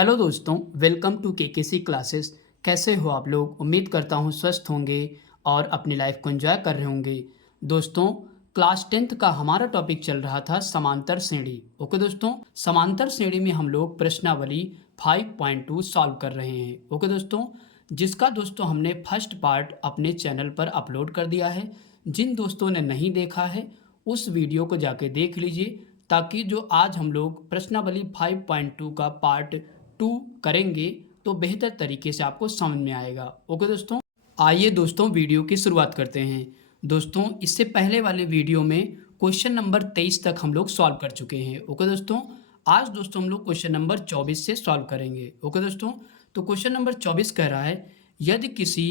Hello दोस्तों, welcome to KKC classes. कैसे हो आप लोग? उम्मीद करता हूँ स्वस्थ होंगे और अपनी लाइफ को एंजॉय कर रहे होंगे। दोस्तों, क्लास 10th का हमारा टॉपिक चल रहा था समांतर श्रेणी। ओके दोस्तों, समांतर श्रेणी में हम लोग प्रश्नावली 5.2 सॉल्व कर रहे हैं। ओके दोस्तों, जिसका दोस्तों हमने फर्स्ट पार्ट अपने चैनल पर अपलोड कर दिया है। जिन दोस्तों ने नहीं देखा है उस वीडियो को जाके देख लीजिए, ताकि जो आज हम लोग प्रश्नावली 5.2 का पार्ट 2 करेंगे तो बेहतर तरीके से आपको समझ में आएगा। ओके दोस्तों, आइए दोस्तों वीडियो की शुरुआत करते हैं। दोस्तों, इससे पहले वाले वीडियो में क्वेश्चन नंबर 23 तक हम लोग सॉल्व कर चुके हैं। ओके दोस्तों, आज दोस्तों हम लोग क्वेश्चन नंबर 24 से सॉल्व करेंगे। ओके दोस्तों, तो क्वेश्चन नंबर 24 कह रहा है, यदि किसी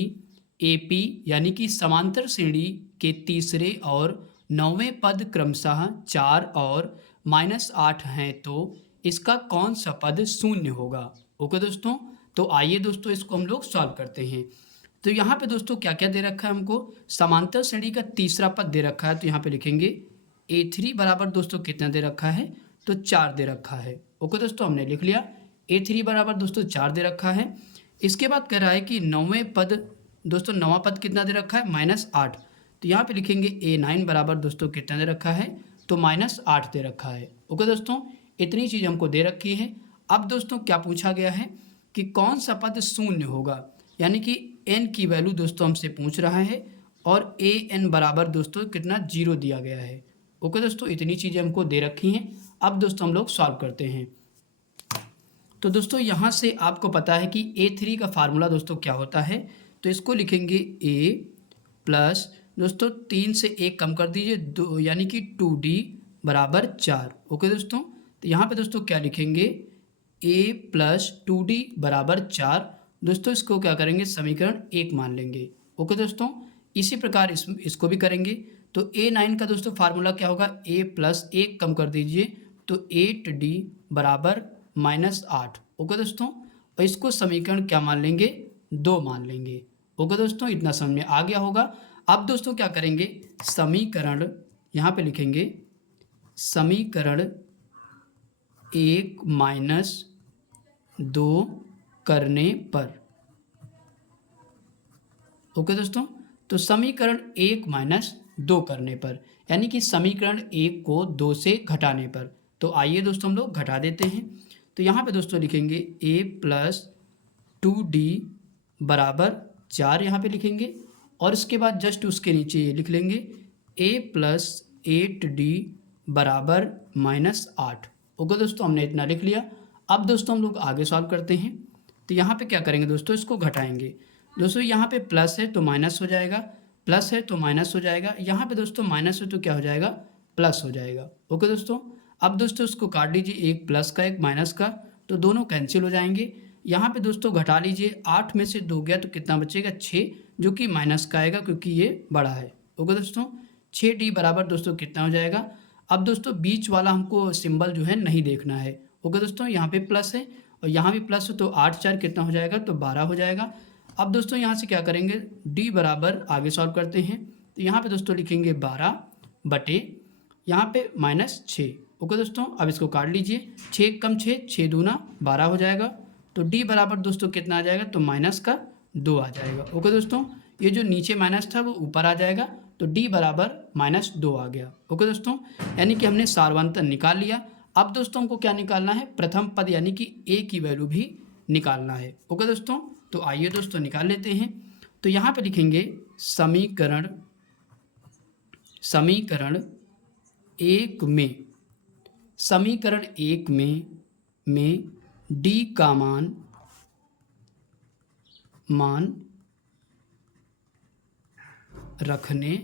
एपी यानी कि समांतर श्रेणी के तीसरे और 9वें पद क्रमशः 4 और -8 हैं तो इसका कौन सा पद शून्य होगा। ओके दोस्तों, तो आइए दोस्तों इसको हम लोग सॉल्व करते हैं। तो यहाँ पे दोस्तों क्या क्या दे रखा है हमको, समांतर श्रेणी का तीसरा पद दे रखा है। तो यहाँ पे लिखेंगे A3 बराबर दोस्तों कितना दे रखा है, तो 4 दे रखा है। ओके दोस्तों, हमने लिख लिया A3 बराबर दोस्तों 4 दे रखा है। इसके बाद कह रहा है कि 9वें पद दोस्तों, 9वां पद कितना दे रखा है, -8। तो यहाँ पे लिखेंगे A9 बराबर दोस्तों कितना दे रखा है, तो -8 दे रखा है। ओके दोस्तों, इतनी चीज़ हमको दे रखी है। अब दोस्तों क्या पूछा गया है कि कौन सा पद शून्य होगा, यानी कि n की वैल्यू दोस्तों हमसे पूछ रहा है और an बराबर दोस्तों कितना 0 दिया गया है। ओके दोस्तों, इतनी चीज़ें हमको दे रखी हैं। अब दोस्तों हम लोग सॉल्व करते हैं। तो दोस्तों यहाँ से आपको पता है कि A3 का फार्मूला दोस्तों क्या होता है, तो इसको लिखेंगे A प्लस दोस्तों 3 से 1 कम कर दीजिए 2, यानी कि 2D बराबर 4। ओके दोस्तों, तो यहाँ पे दोस्तों क्या लिखेंगे A प्लस 2D बराबर 4। दोस्तों इसको क्या करेंगे, समीकरण 1 मान लेंगे। ओके दोस्तों, इसी प्रकार इसको भी करेंगे। तो A9 का दोस्तों फार्मूला क्या होगा, A प्लस 1 कम कर दीजिए तो 8D बराबर -8। ओके दोस्तों, और इसको समीकरण क्या मान लेंगे, 2 मान लेंगे। ओके दोस्तों, इतना समझ में आ गया होगा। अब दोस्तों क्या करेंगे, समीकरण यहाँ पे लिखेंगे समीकरण 1 - 2 करने पर। ओके दोस्तों, तो समीकरण 1 - 2 करने पर, यानी कि समीकरण 1 को 2 से घटाने पर। तो आइए दोस्तों हम लोग घटा देते हैं। तो यहाँ पे दोस्तों लिखेंगे A प्लस 2D बराबर 4 यहाँ पे लिखेंगे, और इसके बाद जस्ट उसके नीचे ये लिख लेंगे A प्लस 8D बराबर -8। ओके दोस्तों, हमने इतना लिख लिया। अब दोस्तों हम लोग आगे सॉल्व करते हैं। तो यहाँ पे क्या करेंगे दोस्तों, इसको घटाएंगे। दोस्तों यहाँ पे प्लस है तो माइनस हो जाएगा, प्लस है तो माइनस हो जाएगा, यहाँ पे दोस्तों माइनस है तो क्या हो जाएगा, प्लस हो जाएगा। ओके दोस्तों, अब दोस्तों इसको काट लीजिए, एक प्लस का एक माइनस का, तो दोनों कैंसिल हो जाएंगे। यहाँ पे दोस्तों घटा लीजिए, 8 में से 2 गया तो कितना बचेगा, 6, जो कि माइनस का आएगा क्योंकि ये बड़ा है। ओके दोस्तों, 6D बराबर दोस्तों कितना हो जाएगा। अब दोस्तों बीच वाला हमको सिंबल जो है नहीं देखना है। ओके दोस्तों, यहाँ पे प्लस है और यहाँ भी प्लस है, तो 8 4 कितना हो जाएगा, तो 12 हो जाएगा। अब दोस्तों यहाँ से क्या करेंगे, D बराबर आगे सॉल्व करते हैं। तो यहाँ पे दोस्तों लिखेंगे 12 बटे यहाँ पे -6। ओके दोस्तों, अब इसको काट लीजिए, 6 कम 6, 6 दूना 12 हो जाएगा। तो D बराबर दोस्तों कितना आ जाएगा, तो -2 आ जाएगा। ओके दोस्तों, ये जो नीचे माइनस था वो ऊपर आ जाएगा, तो D बराबर -2 आ गया। ओके दोस्तों, यानी कि हमने सारवांतर निकाल लिया। अब दोस्तों हमको क्या निकालना है, प्रथम पद यानी कि A की वैल्यू भी निकालना है। ओके दोस्तों, तो आइए दोस्तों निकाल लेते हैं। तो यहाँ पे लिखेंगे समीकरण 1 में, समीकरण 1 में D का मान रखने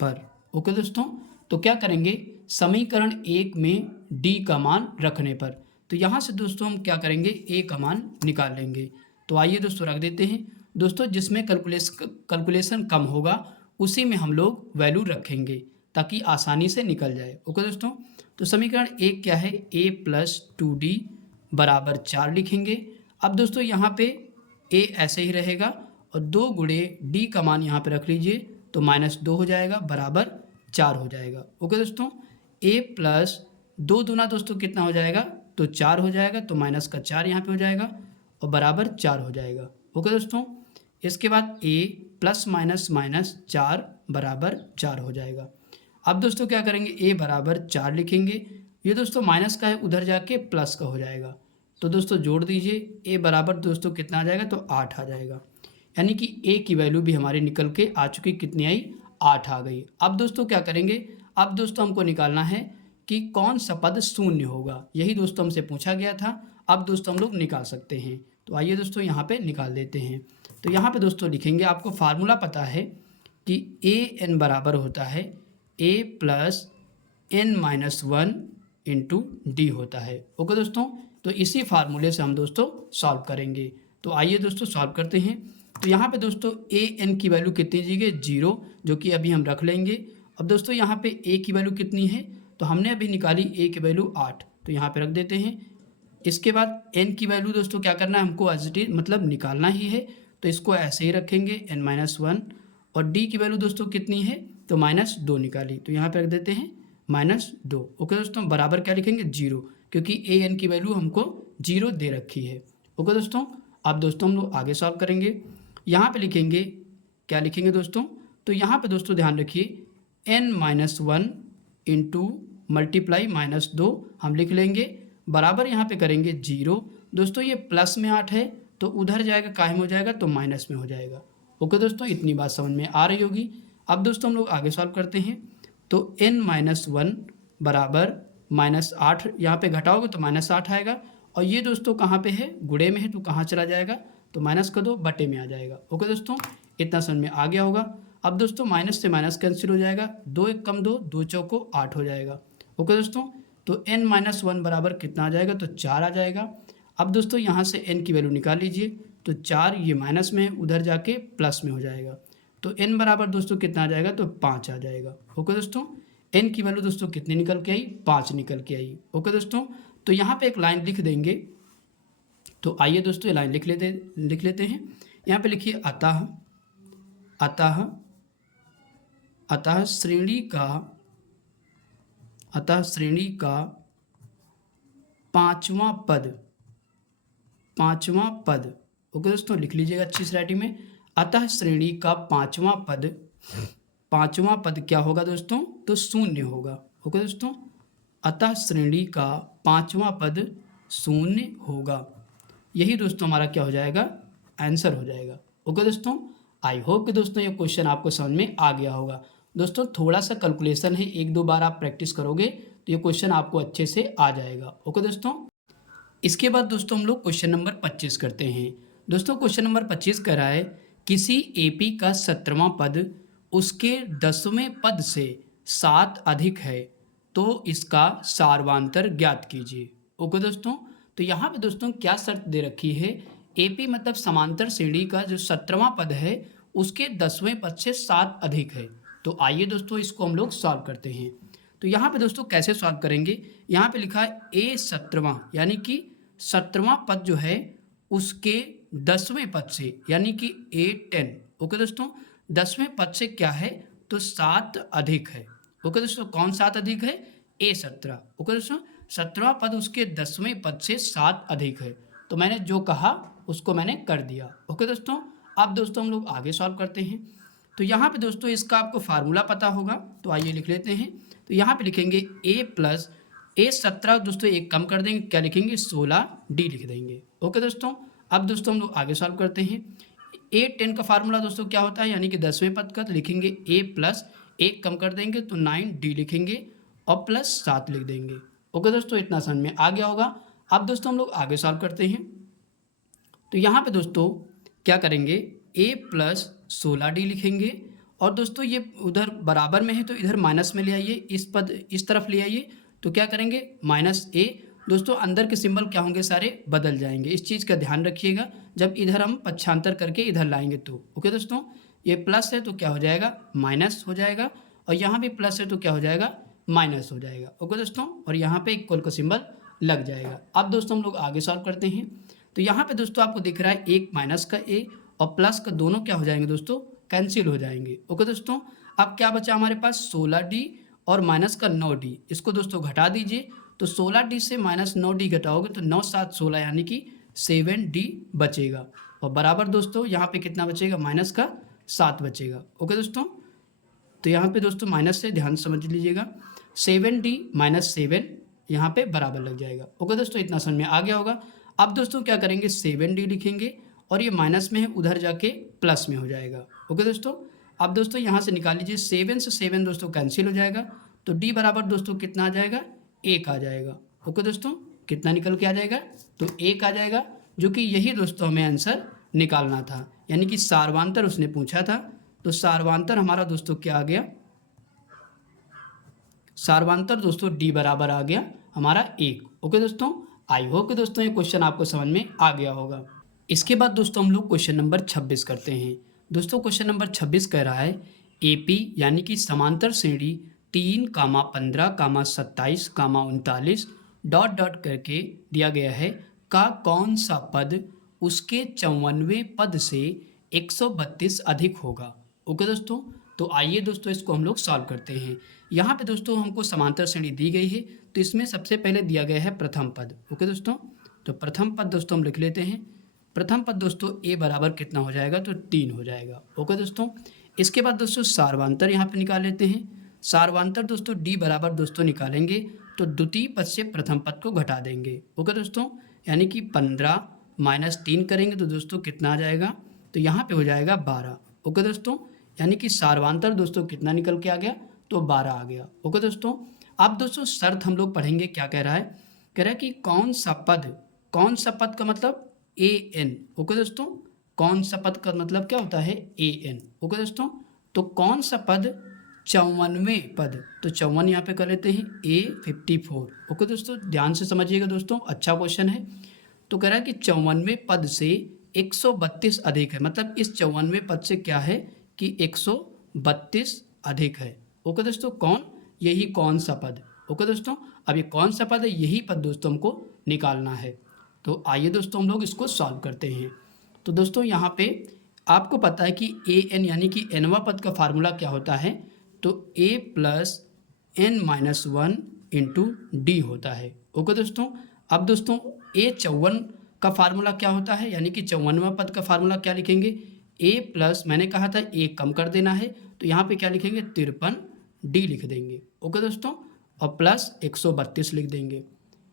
पर। ओके दोस्तों, तो क्या करेंगे, समीकरण 1 में D का मान रखने पर, तो यहाँ से दोस्तों हम क्या करेंगे, A का मान निकाल लेंगे। तो आइए दोस्तों रख देते हैं। दोस्तों जिसमें कैलकुलेशन कम होगा उसी में हम लोग वैल्यू रखेंगे ताकि आसानी से निकल जाए। ओके दोस्तों, तो समीकरण 1 क्या है, A प्लस 2D बराबर 4 लिखेंगे। अब दोस्तों यहाँ पे A ऐसे ही रहेगा और 2 गुणे D का मान यहाँ पे रख लीजिए, तो -2 हो जाएगा बराबर 4 हो जाएगा। ओके दोस्तों, A प्लस 2 दूना दोस्तों कितना हो जाएगा, तो 4 हो जाएगा, तो माइनस का 4 यहाँ पे हो जाएगा और बराबर 4 हो जाएगा। ओके दोस्तों, इसके बाद a प्लस माइनस माइनस 4 बराबर 4 हो जाएगा। अब दोस्तों क्या करेंगे, a बराबर 4 लिखेंगे, ये दोस्तों माइनस का है उधर जाके प्लस का हो जाएगा, तो दोस्तों जोड़ दीजिए, a बराबर दोस्तों कितना आ जाएगा, तो 8 आ जाएगा। यानी कि a की वैल्यू भी हमारी निकल के आ चुकी, कितनी आई, 8 आ गई। अब दोस्तों क्या करेंगे, अब दोस्तों हमको निकालना है कि कौन सा पद शून्य होगा, यही दोस्तों हमसे पूछा गया था। अब दोस्तों हम लोग निकाल सकते हैं, तो आइए दोस्तों यहाँ पे निकाल देते हैं। तो यहाँ पे दोस्तों लिखेंगे, आपको फार्मूला पता है कि ए एन बराबर होता है a plus N minus 1 into D होता है। ओके दोस्तों, तो इसी फार्मूले से हम दोस्तों सॉल्व करेंगे। तो आइए दोस्तों सॉल्व करते हैं। तो यहाँ पे दोस्तों ए एन की वैल्यू कितनी दीजिए, 0, जो कि अभी हम रख लेंगे। अब दोस्तों यहाँ पे ए की वैल्यू कितनी है, तो हमने अभी निकाली ए की वैल्यू 8, तो यहाँ पे रख देते हैं। इसके बाद एन की वैल्यू दोस्तों क्या करना है, हमको एज इट इज मतलब निकालना ही है, तो इसको ऐसे ही रखेंगे एन माइनस 1। और डी की वैल्यू दोस्तों कितनी है, तो -2 निकाली, तो यहाँ पे रख देते हैं -2। ओके दोस्तों, बराबर क्या लिखेंगे, 0, क्योंकि ए एन की वैल्यू हमको 0 दे रखी है। ओके दोस्तों, अब दोस्तों हम लोग आगे सॉल्व करेंगे। यहाँ पे लिखेंगे, क्या लिखेंगे दोस्तों, तो यहाँ पे दोस्तों ध्यान रखिए, n माइनस 1 इंटू मल्टीप्लाई -2 हम लिख लेंगे, बराबर यहाँ पे करेंगे 0। दोस्तों ये प्लस में 8 है, तो उधर जाएगा, काहे में हो जाएगा, तो माइनस में हो जाएगा। ओके दोस्तों, इतनी बात समझ में आ रही होगी। अब दोस्तों हम लोग आगे सॉल्व करते हैं। तो n माइनस 1 बराबर -8, यहाँ पे घटाओगे तो -8 आएगा, और ये दोस्तों कहाँ पे है, गुणे में है, तो कहाँ चला जाएगा, तो माइनस का 2 बटे में आ जाएगा। ओके दोस्तों, इतना समझ में आ गया होगा। अब दोस्तों माइनस से माइनस कैंसिल हो जाएगा, 2 1 कम 2, 2 चौको 8 हो जाएगा। ओके दोस्तों, तो n माइनस 1 बराबर कितना आ जाएगा, तो 4 आ जाएगा। अब दोस्तों यहाँ से n की वैल्यू निकाल लीजिए, तो 4 ये माइनस में है, उधर जाके प्लस में हो जाएगा, तो n बराबर दोस्तों कितना आ जाएगा, तो 5 आ जाएगा। ओके दोस्तों, n की वैल्यू दोस्तों कितनी निकल के आई, 5 निकल के आई। ओके दोस्तों, तो यहाँ पे एक लाइन लिख देंगे, तो आइए दोस्तों ये लाइन लिख लेते हैं। यहाँ पे लिखिए, अतः अतः अतः श्रेणी का पांचवा पद। ओके दोस्तों, लिख लीजिएगा अच्छी सी राइटिंग में। अतः श्रेणी का पांचवा पद क्या होगा दोस्तों, तो शून्य होगा। ओके दोस्तों, अतः श्रेणी का पांचवा पद शून्य होगा, यही दोस्तों हमारा क्या हो जाएगा, आंसर हो जाएगा। ओके दोस्तों, आई होप कि दोस्तों ये क्वेश्चन आपको समझ में आ गया होगा। दोस्तों थोड़ा सा कैलकुलेशन है, 1-2 बार आप प्रैक्टिस करोगे तो ये क्वेश्चन आपको अच्छे से आ जाएगा। ओके दोस्तों, इसके बाद दोस्तों हम लोग क्वेश्चन नंबर 25 करते हैं। दोस्तों क्वेश्चन नंबर 25 कह रहा है, किसी एपी का 17वां पद उसके 10वें पद से 7 अधिक है, तो इसका सार्वांतर ज्ञात कीजिए। ओके दोस्तों, तो यहाँ पे दोस्तों क्या शर्त दे रखी है, एपी मतलब समांतर श्रेणी का जो 17वां पद है उसके 10वें पद से 7 अधिक है। तो आइए दोस्तों इसको हम लोग सॉल्व करते हैं। तो यहाँ पे दोस्तों कैसे सॉल्व करेंगे, यहाँ पे लिखा है ए 17वां, यानी कि 17वां पद जो है उसके 10वें पद से, यानी कि A10। ओके दोस्तों, 10वें पद से क्या है, तो 7 अधिक है। ओके दोस्तों, कौन 7 अधिक है, A17। ओके दोस्तों, 17वां पद उसके 10वें पद से 7 अधिक है, तो मैंने जो कहा उसको मैंने कर दिया। ओके दोस्तों, अब दोस्तों हम लोग आगे सॉल्व करते हैं। तो यहाँ पे दोस्तों इसका आपको फार्मूला पता होगा, तो आइए लिख लेते हैं। तो यहाँ पे लिखेंगे a प्लस A17 दोस्तों एक कम कर देंगे, क्या लिखेंगे 16D लिख देंगे। ओके दोस्तों, अब दोस्तों हम लोग आगे सॉल्व करते हैं। A10 का फार्मूला दोस्तों क्या होता है, यानी कि 10वें पद का, तो लिखेंगे a प्लस एक कम कर देंगे तो 9D लिखेंगे और प्लस 7 लिख देंगे। ओके दोस्तों, इतना समझ में आ गया होगा। अब दोस्तों हम लोग आगे सॉल्व करते हैं। तो यहाँ पे दोस्तों क्या करेंगे, a प्लस 16D लिखेंगे, और दोस्तों ये उधर बराबर में है तो इधर माइनस में ले आइए, इस पद इस तरफ ले आइए, तो क्या करेंगे -a। दोस्तों अंदर के सिंबल क्या होंगे, सारे बदल जाएंगे, इस चीज़ का ध्यान रखिएगा जब इधर हम पक्षांतर करके इधर लाएंगे तो। ओके दोस्तों, ये प्लस है तो क्या हो जाएगा, माइनस हो जाएगा, और यहाँ भी प्लस है तो क्या हो जाएगा, माइनस हो जाएगा। ओके दोस्तों, और यहाँ पे इक्वल का सिंबल लग जाएगा। अब दोस्तों हम लोग आगे सॉल्व करते हैं। तो यहाँ पे दोस्तों आपको दिख रहा है एक माइनस का a और प्लस का दोनों क्या हो जाएंगे दोस्तों, कैंसिल हो जाएंगे। ओके दोस्तों, अब क्या बचा हमारे पास 16D और माइनस का 9d, इसको दोस्तों घटा दीजिए तो 16d से माइनस 9d घटाओगे तो 9 7 16 यानी कि 7d बचेगा। और बराबर दोस्तों यहाँ पे कितना बचेगा, माइनस का 7 बचेगा। ओके दोस्तों, तो यहाँ पे दोस्तों माइनस से ध्यान समझ लीजिएगा, 7d माइनस 7 यहाँ पे बराबर लग जाएगा। ओके दोस्तों, इतना समझ में आ गया होगा। अब दोस्तों क्या करेंगे, 7d लिखेंगे और ये माइनस में है, उधर जाके प्लस में हो जाएगा। ओके दोस्तों, अब दोस्तों यहाँ से निकाल लीजिए, 7 से 7 दोस्तों कैंसिल हो जाएगा तो d बराबर दोस्तों कितना आ जाएगा, 1 आ जाएगा। ओके दोस्तों, कितना निकल के आ जाएगा, तो 1 आ जाएगा, जो कि यही दोस्तों हमें आंसर निकालना था, यानी कि सार्वांतर उसने पूछा था। तो सार्वांतर हमारा दोस्तों क्या आ गया, सार्वांतर दोस्तों d बराबर आ गया हमारा 1। ओके दोस्तों, आई होप कि दोस्तों ये क्वेश्चन आपको समझ में आ गया होगा। इसके बाद दोस्तों हम लोग क्वेश्चन नंबर 26 करते हैं। दोस्तों क्वेश्चन नंबर 26 कह रहा है AP यानी कि समांतर श्रेणी 3, 15, 27, 39 डॉट डॉट करके दिया गया है का कौन सा पद उसके 54वें पद से 132 अधिक होगा। ओके दोस्तों, तो आइए दोस्तों इसको हम लोग सॉल्व करते हैं। यहाँ पे दोस्तों हमको समांतर श्रेणी दी गई है, तो इसमें सबसे पहले दिया गया है प्रथम पद। ओके दोस्तों, तो प्रथम पद दोस्तों हम लिख लेते हैं। प्रथम पद दोस्तों a बराबर कितना हो जाएगा, तो 3 हो जाएगा। ओके दोस्तों, इसके बाद दोस्तों सार्वांतर यहाँ पे निकाल लेते हैं। सार्वांतर दोस्तों d बराबर दोस्तों निकालेंगे तो द्वितीय पद से प्रथम पद को घटा देंगे। ओके दोस्तों, यानी कि 15 माइनस 3 करेंगे तो दोस्तों कितना आ जाएगा, तो यहाँ पे हो जाएगा 12। ओके दोस्तों, यानी कि सार्वांतर दोस्तों कितना निकल के आ गया, तो 12 आ गया। ओके दोस्तों, अब दोस्तों शर्त हम लोग पढ़ेंगे, क्या कह रहा है, कह रहा है कि कौन सा पद का मतलब an। ओके दोस्तों, कौन सा पद का मतलब क्या होता है, an। ओके दोस्तों, तो कौन सा पद 54वें पद, तो 54 यहाँ पे कर लेते हैं A54। ओके दोस्तों, ध्यान से समझिएगा दोस्तों, अच्छा क्वेश्चन है। तो कह रहा है कि 54वें पद से 132 अधिक है, मतलब इस 54वें पद से क्या है कि 132 अधिक है। ओके दोस्तों, कौन, यही कौन सा पद। ओके दोस्तों, अब ये कौन सा पद है, यही पद दोस्तों हमको निकालना है। तो आइए दोस्तों हम लोग इसको सॉल्व करते हैं। तो दोस्तों यहाँ पे आपको पता है कि an यानी कि nवा पद का फार्मूला क्या होता है, तो a plus n minus 1 into D होता है। ओके दोस्तों, अब दोस्तों a54 का फार्मूला क्या होता है, यानी कि 54वां पद का फार्मूला क्या लिखेंगे, a प्लस, मैंने कहा था a कम कर देना है, तो यहाँ पे क्या लिखेंगे, 53d लिख देंगे। ओके दोस्तों, और प्लस 132 लिख देंगे।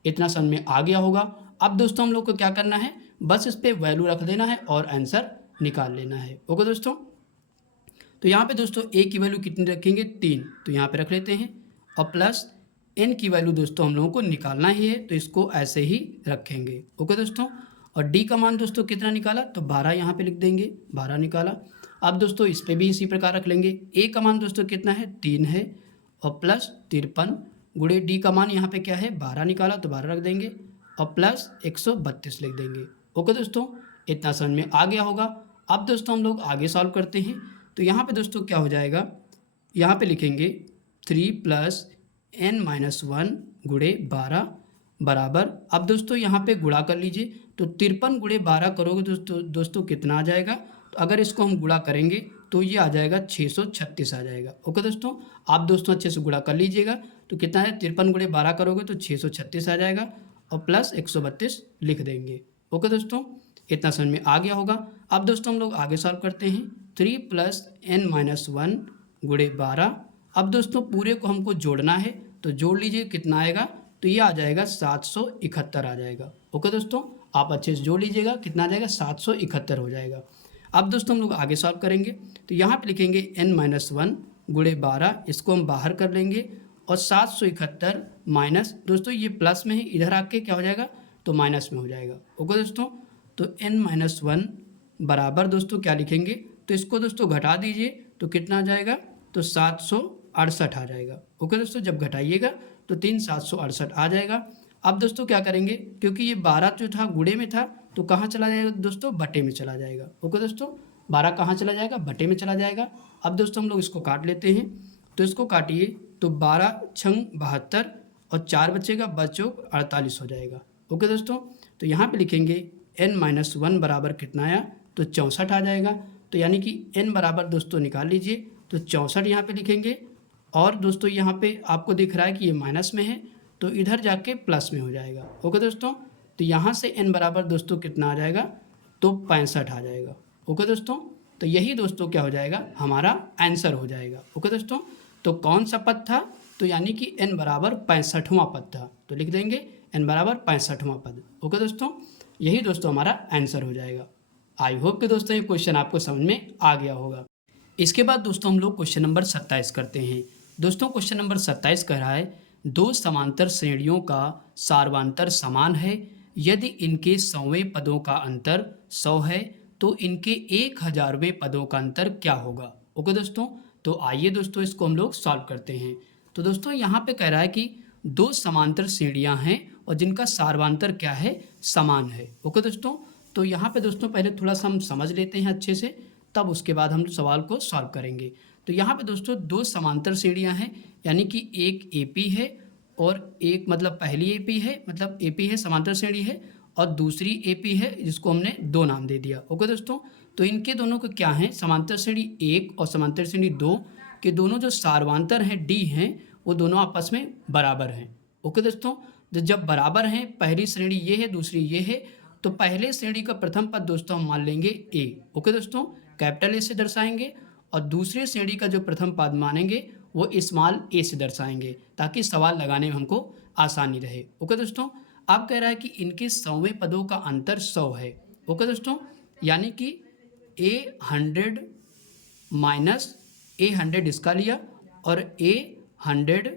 इतना समझ में आ गया होगा। अब दोस्तों हम लोग को क्या करना है, बस इस पे वैल्यू रख देना है और आंसर निकाल लेना है। ओके दोस्तों, तो यहाँ पे दोस्तों a की वैल्यू कितनी रखेंगे, 3, तो यहाँ पे रख लेते हैं, और प्लस n की वैल्यू दोस्तों हम लोगों को निकालना ही है, तो इसको ऐसे ही रखेंगे। ओके दोस्तों, और d का मान दोस्तों कितना निकाला, तो 12 यहाँ पे लिख देंगे, 12 निकाला। अब दोस्तों इस पे भी इसी प्रकार रख लेंगे, a का मान दोस्तों कितना है, 3 है, और प्लस 53 गुणे d का मान यहाँ पे क्या है, 12 निकाला, तो 12 रख देंगे, और प्लस 132 लिख देंगे। ओके दोस्तों, इतना समझ में आ गया होगा। अब दोस्तों हम लोग आगे सॉल्व करते हैं। तो यहाँ पे दोस्तों क्या हो जाएगा, यहाँ पे लिखेंगे 3 प्लस n माइनस 1 गुणे 12 बराबर, अब दोस्तों यहाँ पे गुणा कर लीजिए, तो 53 गुणे 12 करोगे दोस्तों कितना आ जाएगा, तो अगर इसको हम गुणा करेंगे तो ये आ जाएगा 636 आ जाएगा। ओके दोस्तों, आप दोस्तों अच्छे से गुणा कर लीजिएगा, तो कितना है, 53 गुणे 12 करोगे तो 636 आ जाएगा, और प्लस 132 लिख देंगे। ओके दोस्तों, इतना समझ में आ गया होगा। अब दोस्तों हम लोग आगे सॉल्व करते हैं। 3 प्लस n माइनस 1 गुणे 12, अब दोस्तों पूरे को हमको जोड़ना है, तो जोड़ लीजिए, कितना आएगा, तो ये आ जाएगा 771 आ जाएगा। ओके दोस्तों, आप अच्छे से जोड़ लीजिएगा, कितना आ जाएगा, 771 हो जाएगा। अब दोस्तों हम लोग आगे सॉल्व करेंगे, तो यहाँ पे लिखेंगे n माइनस 1 गुणे 12, इसको हम बाहर कर लेंगे, और 771 माइनस, दोस्तों ये प्लस में है, इधर आके क्या हो जाएगा, तो माइनस में हो जाएगा। ओके दोस्तों, तो n माइनस 1 बराबर दोस्तों क्या लिखेंगे, तो इसको दोस्तों घटा दीजिए, तो कितना आ जाएगा, तो 768 आ जाएगा। ओके दोस्तों, जब घटाइएगा तो 3 768 आ जाएगा। अब दोस्तों क्या करेंगे, क्योंकि ये 12 जो था गुणे में था, तो कहाँ चला जाएगा दोस्तों, बटे में चला जाएगा। ओके दोस्तों, 12 कहाँ चला जाएगा, बटे में चला जाएगा। अब दोस्तों हम लोग इसको काट लेते हैं, तो इसको काटिए, तो 12 छंग 72 और 4 बचेगा, बचोग 48 हो जाएगा। ओके दोस्तों, तो यहाँ पे लिखेंगे n माइनस 1 बराबर कितना आया, तो 64 आ जाएगा। तो यानी कि n बराबर दोस्तों निकाल लीजिए, तो 64 यहाँ पे लिखेंगे, और दोस्तों यहाँ पे आपको दिख रहा है कि ये माइनस में है, तो इधर जाके प्लस में हो जाएगा। ओके दोस्तों, तो यहाँ से n बराबर दोस्तों कितना आ जाएगा, तो 65 आ जाएगा। ओके दोस्तों, तो यही दोस्तों क्या हो जाएगा, हमारा आंसर हो जाएगा। ओके दोस्तों, तो कौन सा पद था, तो यानी कि n बराबर 65वां पद था, तो लिख देंगे n बराबर 65वां पद। ओके दोस्तों, यही दोस्तों हमारा आंसर हो जाएगा। आई होप कि दोस्तों ये क्वेश्चन आपको समझ में आ गया होगा। इसके बाद दोस्तों हम लोग क्वेश्चन नंबर 27 करते हैं। दोस्तों क्वेश्चन नंबर 27 कह रहा है, दो समांतर श्रेणियों का सार्वांतर समान है, यदि इनके 100वें पदों का अंतर 100 है तो इनके 1000वें पदों का अंतर क्या होगा। ओके दोस्तों, तो आइए दोस्तों इसको हम लोग सॉल्व करते हैं। तो दोस्तों यहाँ पे कह रहा है कि दो समांतर श्रेणियाँ हैं और जिनका सार्वांतर क्या है, समान है। ओके दोस्तों, तो यहाँ पे दोस्तों पहले थोड़ा सा हम समझ लेते हैं अच्छे से, तब उसके बाद हम सवाल को सॉल्व करेंगे। तो यहाँ पे दोस्तों दो समांतर श्रेणियाँ हैं, यानी कि एक AP है और एक मतलब पहली AP है, मतलब AP है समांतर श्रेणी है, और दूसरी AP है जिसको हमने 2 नाम दे दिया। ओके दोस्तों, तो इनके दोनों को क्या है, समांतर श्रेणी 1 और समांतर श्रेणी 2 के दोनों जो सार्वांतर हैं D हैं, वो दोनों आपस में बराबर हैं। ओके दोस्तों, तो जब बराबर हैं, पहली श्रेणी ये है दूसरी ये है, तो पहले श्रेणी का प्रथम पद दोस्तों हम मान लेंगे A। ओके दोस्तों, कैपिटल A से दर्शाएंगे, और दूसरे श्रेणी का जो प्रथम पद मानेंगे वो स्मॉल a से दर्शाएंगे, ताकि सवाल लगाने में हमको आसानी रहे। ओके दोस्तों, अब कह रहा है कि इनके 100वें पदों का अंतर 100 है। ओके दोस्तों, यानी कि A100 माइनस A100 इसका लिया, और A100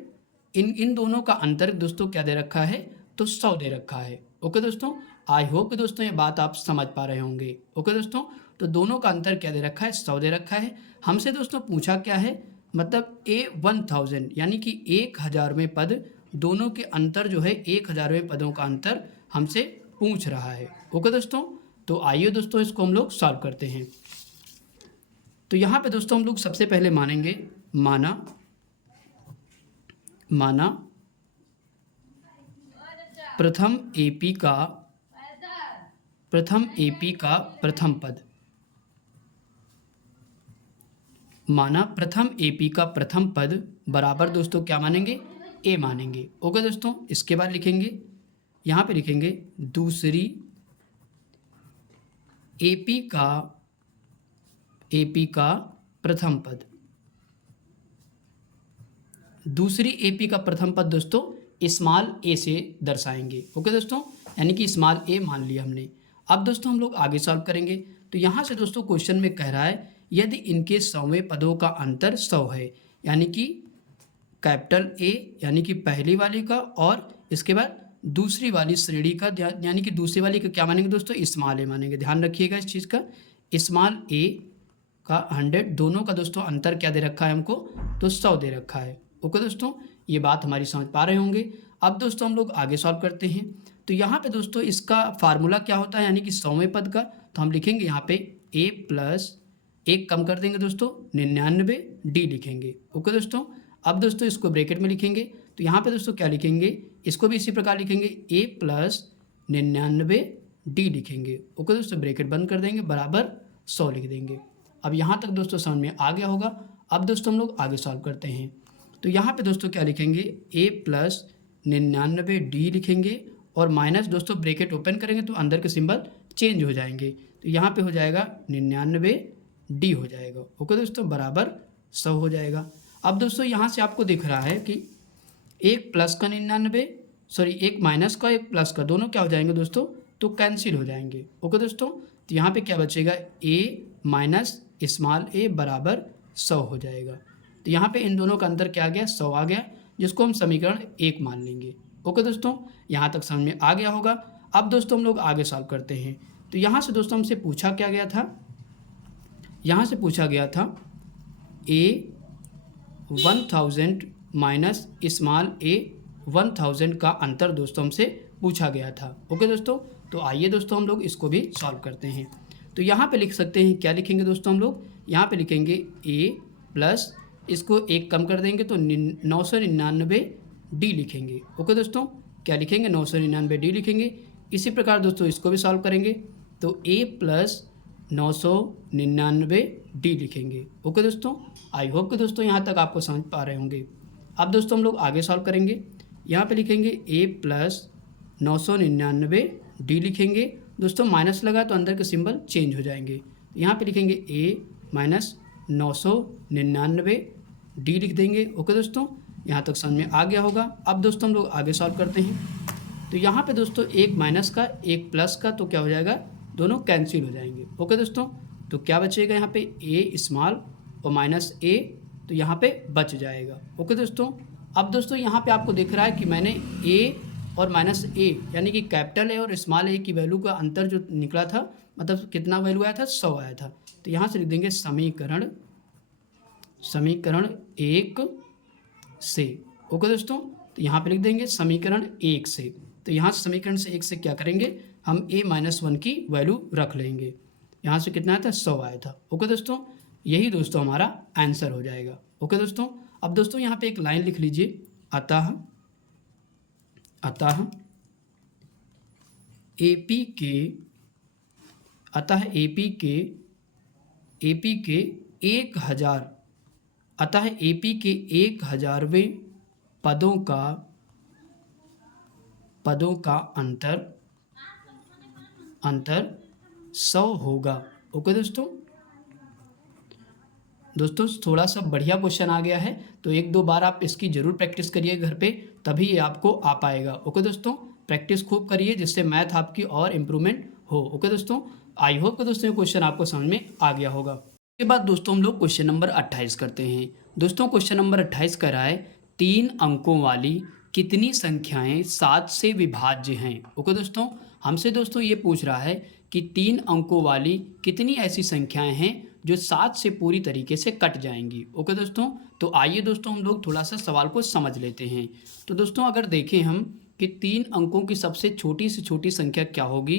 इन दोनों का अंतर दोस्तों क्या दे रखा है, तो 100 दे रखा है। ओके दोस्तों, आई होप कि दोस्तों ये बात आप समझ पा रहे होंगे। ओके दोस्तों, तो दोनों का अंतर क्या दे रखा है, 100 दे रखा है। हमसे दोस्तों पूछा क्या है, मतलब A1000 यानी कि 1000वें पद, दोनों के अंतर जो है 1000वें पदों का अंतर हमसे पूछ रहा है। ओके दोस्तों, तो आइए दोस्तों इसको हम लोग सॉल्व करते हैं। तो यहाँ पे दोस्तों हम लोग सबसे पहले मानेंगे, माना प्रथम AP का प्रथम पद, माना प्रथम AP का प्रथम पद बराबर दोस्तों क्या मानेंगे, A मानेंगे। ओके दोस्तों, इसके बाद लिखेंगे, यहाँ पे लिखेंगे दूसरी AP का प्रथम पद, दूसरी AP का प्रथम पद दोस्तों स्मॉल a से दर्शाएंगे। ओके दोस्तों, यानी कि स्मॉल a मान लिया हमने। अब दोस्तों हम लोग आगे सॉल्व करेंगे। तो यहाँ से दोस्तों क्वेश्चन में कह रहा है, यदि इनके 100वें पदों का अंतर 100 है, यानी कि कैपिटल A यानी कि पहली वाली का, और इसके बाद दूसरी वाली श्रेणी का, यानी कि दूसरी वाली का क्या मानेंगे दोस्तों, स्मॉल a मानेंगे। ध्यान रखिएगा इस चीज़ का, स्मॉल a का 100, दोनों का दोस्तों अंतर क्या दे रखा है हमको, तो 100 दे रखा है। ओके दोस्तों, ये बात हमारी समझ पा रहे होंगे। अब दोस्तों हम लोग आगे सॉल्व करते हैं। तो यहाँ पे दोस्तों इसका फार्मूला क्या होता है, यानी कि 100वें पद का, तो हम लिखेंगे यहाँ पे A प्लस 1 कम कर देंगे दोस्तों 99 D लिखेंगे। ओके दोस्तों, अब दोस्तों इसको ब्रैकेट में लिखेंगे, तो यहाँ पे दोस्तों क्या लिखेंगे, इसको भी इसी प्रकार लिखेंगे A प्लस 99 D लिखेंगे। ओके दोस्तों, ब्रैकेट बंद कर देंगे, बराबर 100 लिख देंगे। अब यहाँ तक दोस्तों समझ में आ गया होगा। अब दोस्तों हम लोग आगे सॉल्व करते हैं। तो यहाँ पे दोस्तों क्या लिखेंगे, A प्लस 99 D लिखेंगे, और माइनस दोस्तों ब्रैकेट ओपन करेंगे तो अंदर के सिंबल चेंज हो जाएंगे, तो यहाँ पे हो जाएगा 99 D हो जाएगा। ओके दोस्तों, बराबर 100 हो जाएगा। अब दोस्तों यहाँ से आपको दिख रहा है कि एक प्लस का 99, सॉरी एक माइनस का एक प्लस का, दोनों क्या हो जाएंगे दोस्तों, तो कैंसिल हो जाएंगे। ओके दोस्तों, तो यहाँ पे क्या बचेगा, A माइनस स्मॉल a बराबर 100 हो जाएगा। तो यहाँ पे इन दोनों का अंतर क्या आ गया, 100 आ गया, जिसको हम समीकरण 1 मान लेंगे। ओके दोस्तों, यहाँ तक समझ में आ गया होगा। अब दोस्तों हम लोग आगे सॉल्व करते हैं। तो यहाँ से दोस्तों हमसे पूछा क्या गया था, यहाँ से पूछा गया था A1000 माइनस स्मॉल a 1000 का अंतर दोस्तों हमसे पूछा गया था। ओके दोस्तों, तो आइए दोस्तों हम लोग इसको भी सॉल्व करते हैं। तो यहाँ पे लिख सकते हैं, क्या लिखेंगे दोस्तों हम लोग, यहाँ पे लिखेंगे A प्लस, इसको 1 कम कर देंगे तो 999 D लिखेंगे। ओके दोस्तों, क्या लिखेंगे, 999 D लिखेंगे। इसी प्रकार दोस्तों इसको भी सॉल्व करेंगे, तो A प्लस 999 डी लिखेंगे। ओके दोस्तों, आई होप कि दोस्तों यहाँ तक आपको समझ पा रहे होंगे। अब दोस्तों हम लोग आगे सॉल्व करेंगे। यहाँ पे लिखेंगे a प्लस 999 डी लिखेंगे। दोस्तों माइनस लगा तो अंदर के सिंबल चेंज हो जाएंगे। यहाँ पे लिखेंगे a माइनस 999 डी लिख देंगे। ओके दोस्तों, यहाँ तक समझ में आ गया होगा। अब दोस्तों हम लोग आगे सॉल्व करते हैं। तो यहाँ पे दोस्तों एक माइनस का एक प्लस का तो क्या हो जाएगा, दोनों कैंसिल हो जाएंगे। ओके दोस्तों, तो क्या बचेगा यहाँ पे a स्मॉल और माइनस a, तो यहाँ पे बच जाएगा। ओके दोस्तों, अब दोस्तों यहाँ पे आपको दिख रहा है कि मैंने a और माइनस a यानी कि कैपिटल ए और स्मॉल ए की वैल्यू का अंतर जो निकला था, मतलब कितना वैल्यू आया था, 100 आया था। तो यहाँ से लिख देंगे समीकरण 1 से। ओके दोस्तों, तो यहाँ पे लिख देंगे समीकरण 1 से। तो यहाँ से समीकरण से 1 से क्या करेंगे, हम a माइनस 1 की वैल्यू रख लेंगे। यहाँ से कितना आया था, 100 आया था। ओके दोस्तों, यही दोस्तों हमारा आंसर हो जाएगा। ओके दोस्तों, अब दोस्तों यहाँ पे एक लाइन लिख लीजिए, अतः एपी के 1000 अतः एपी के 1000वें पदों का अंतर 100 होगा। ओके दोस्तों थोड़ा सा बढ़िया क्वेश्चन आ गया है, तो एक दो बार आप इसकी ज़रूर प्रैक्टिस करिए घर पे, तभी ये आपको आ पाएगा। ओके दोस्तों, प्रैक्टिस खूब करिए जिससे मैथ आपकी और इम्प्रूवमेंट हो। ओके दोस्तों, आई होप कि दोस्तों ये क्वेश्चन आपको समझ में आ गया होगा। उसके बाद दोस्तों हम लोग क्वेश्चन नंबर 28 करते हैं। दोस्तों क्वेश्चन नंबर 28 कह रहा है 3 अंकों वाली कितनी संख्याएँ 7 से विभाज्य हैं। ओके दोस्तों, हमसे दोस्तों ये पूछ रहा है कि 3 अंकों वाली कितनी ऐसी संख्याएँ हैं जो 7 से पूरी तरीके से कट जाएंगी। ओके दोस्तों, तो आइए दोस्तों हम लोग थोड़ा सा सवाल को समझ लेते हैं। तो दोस्तों अगर देखें हम कि 3 अंकों की सबसे छोटी से छोटी संख्या क्या होगी,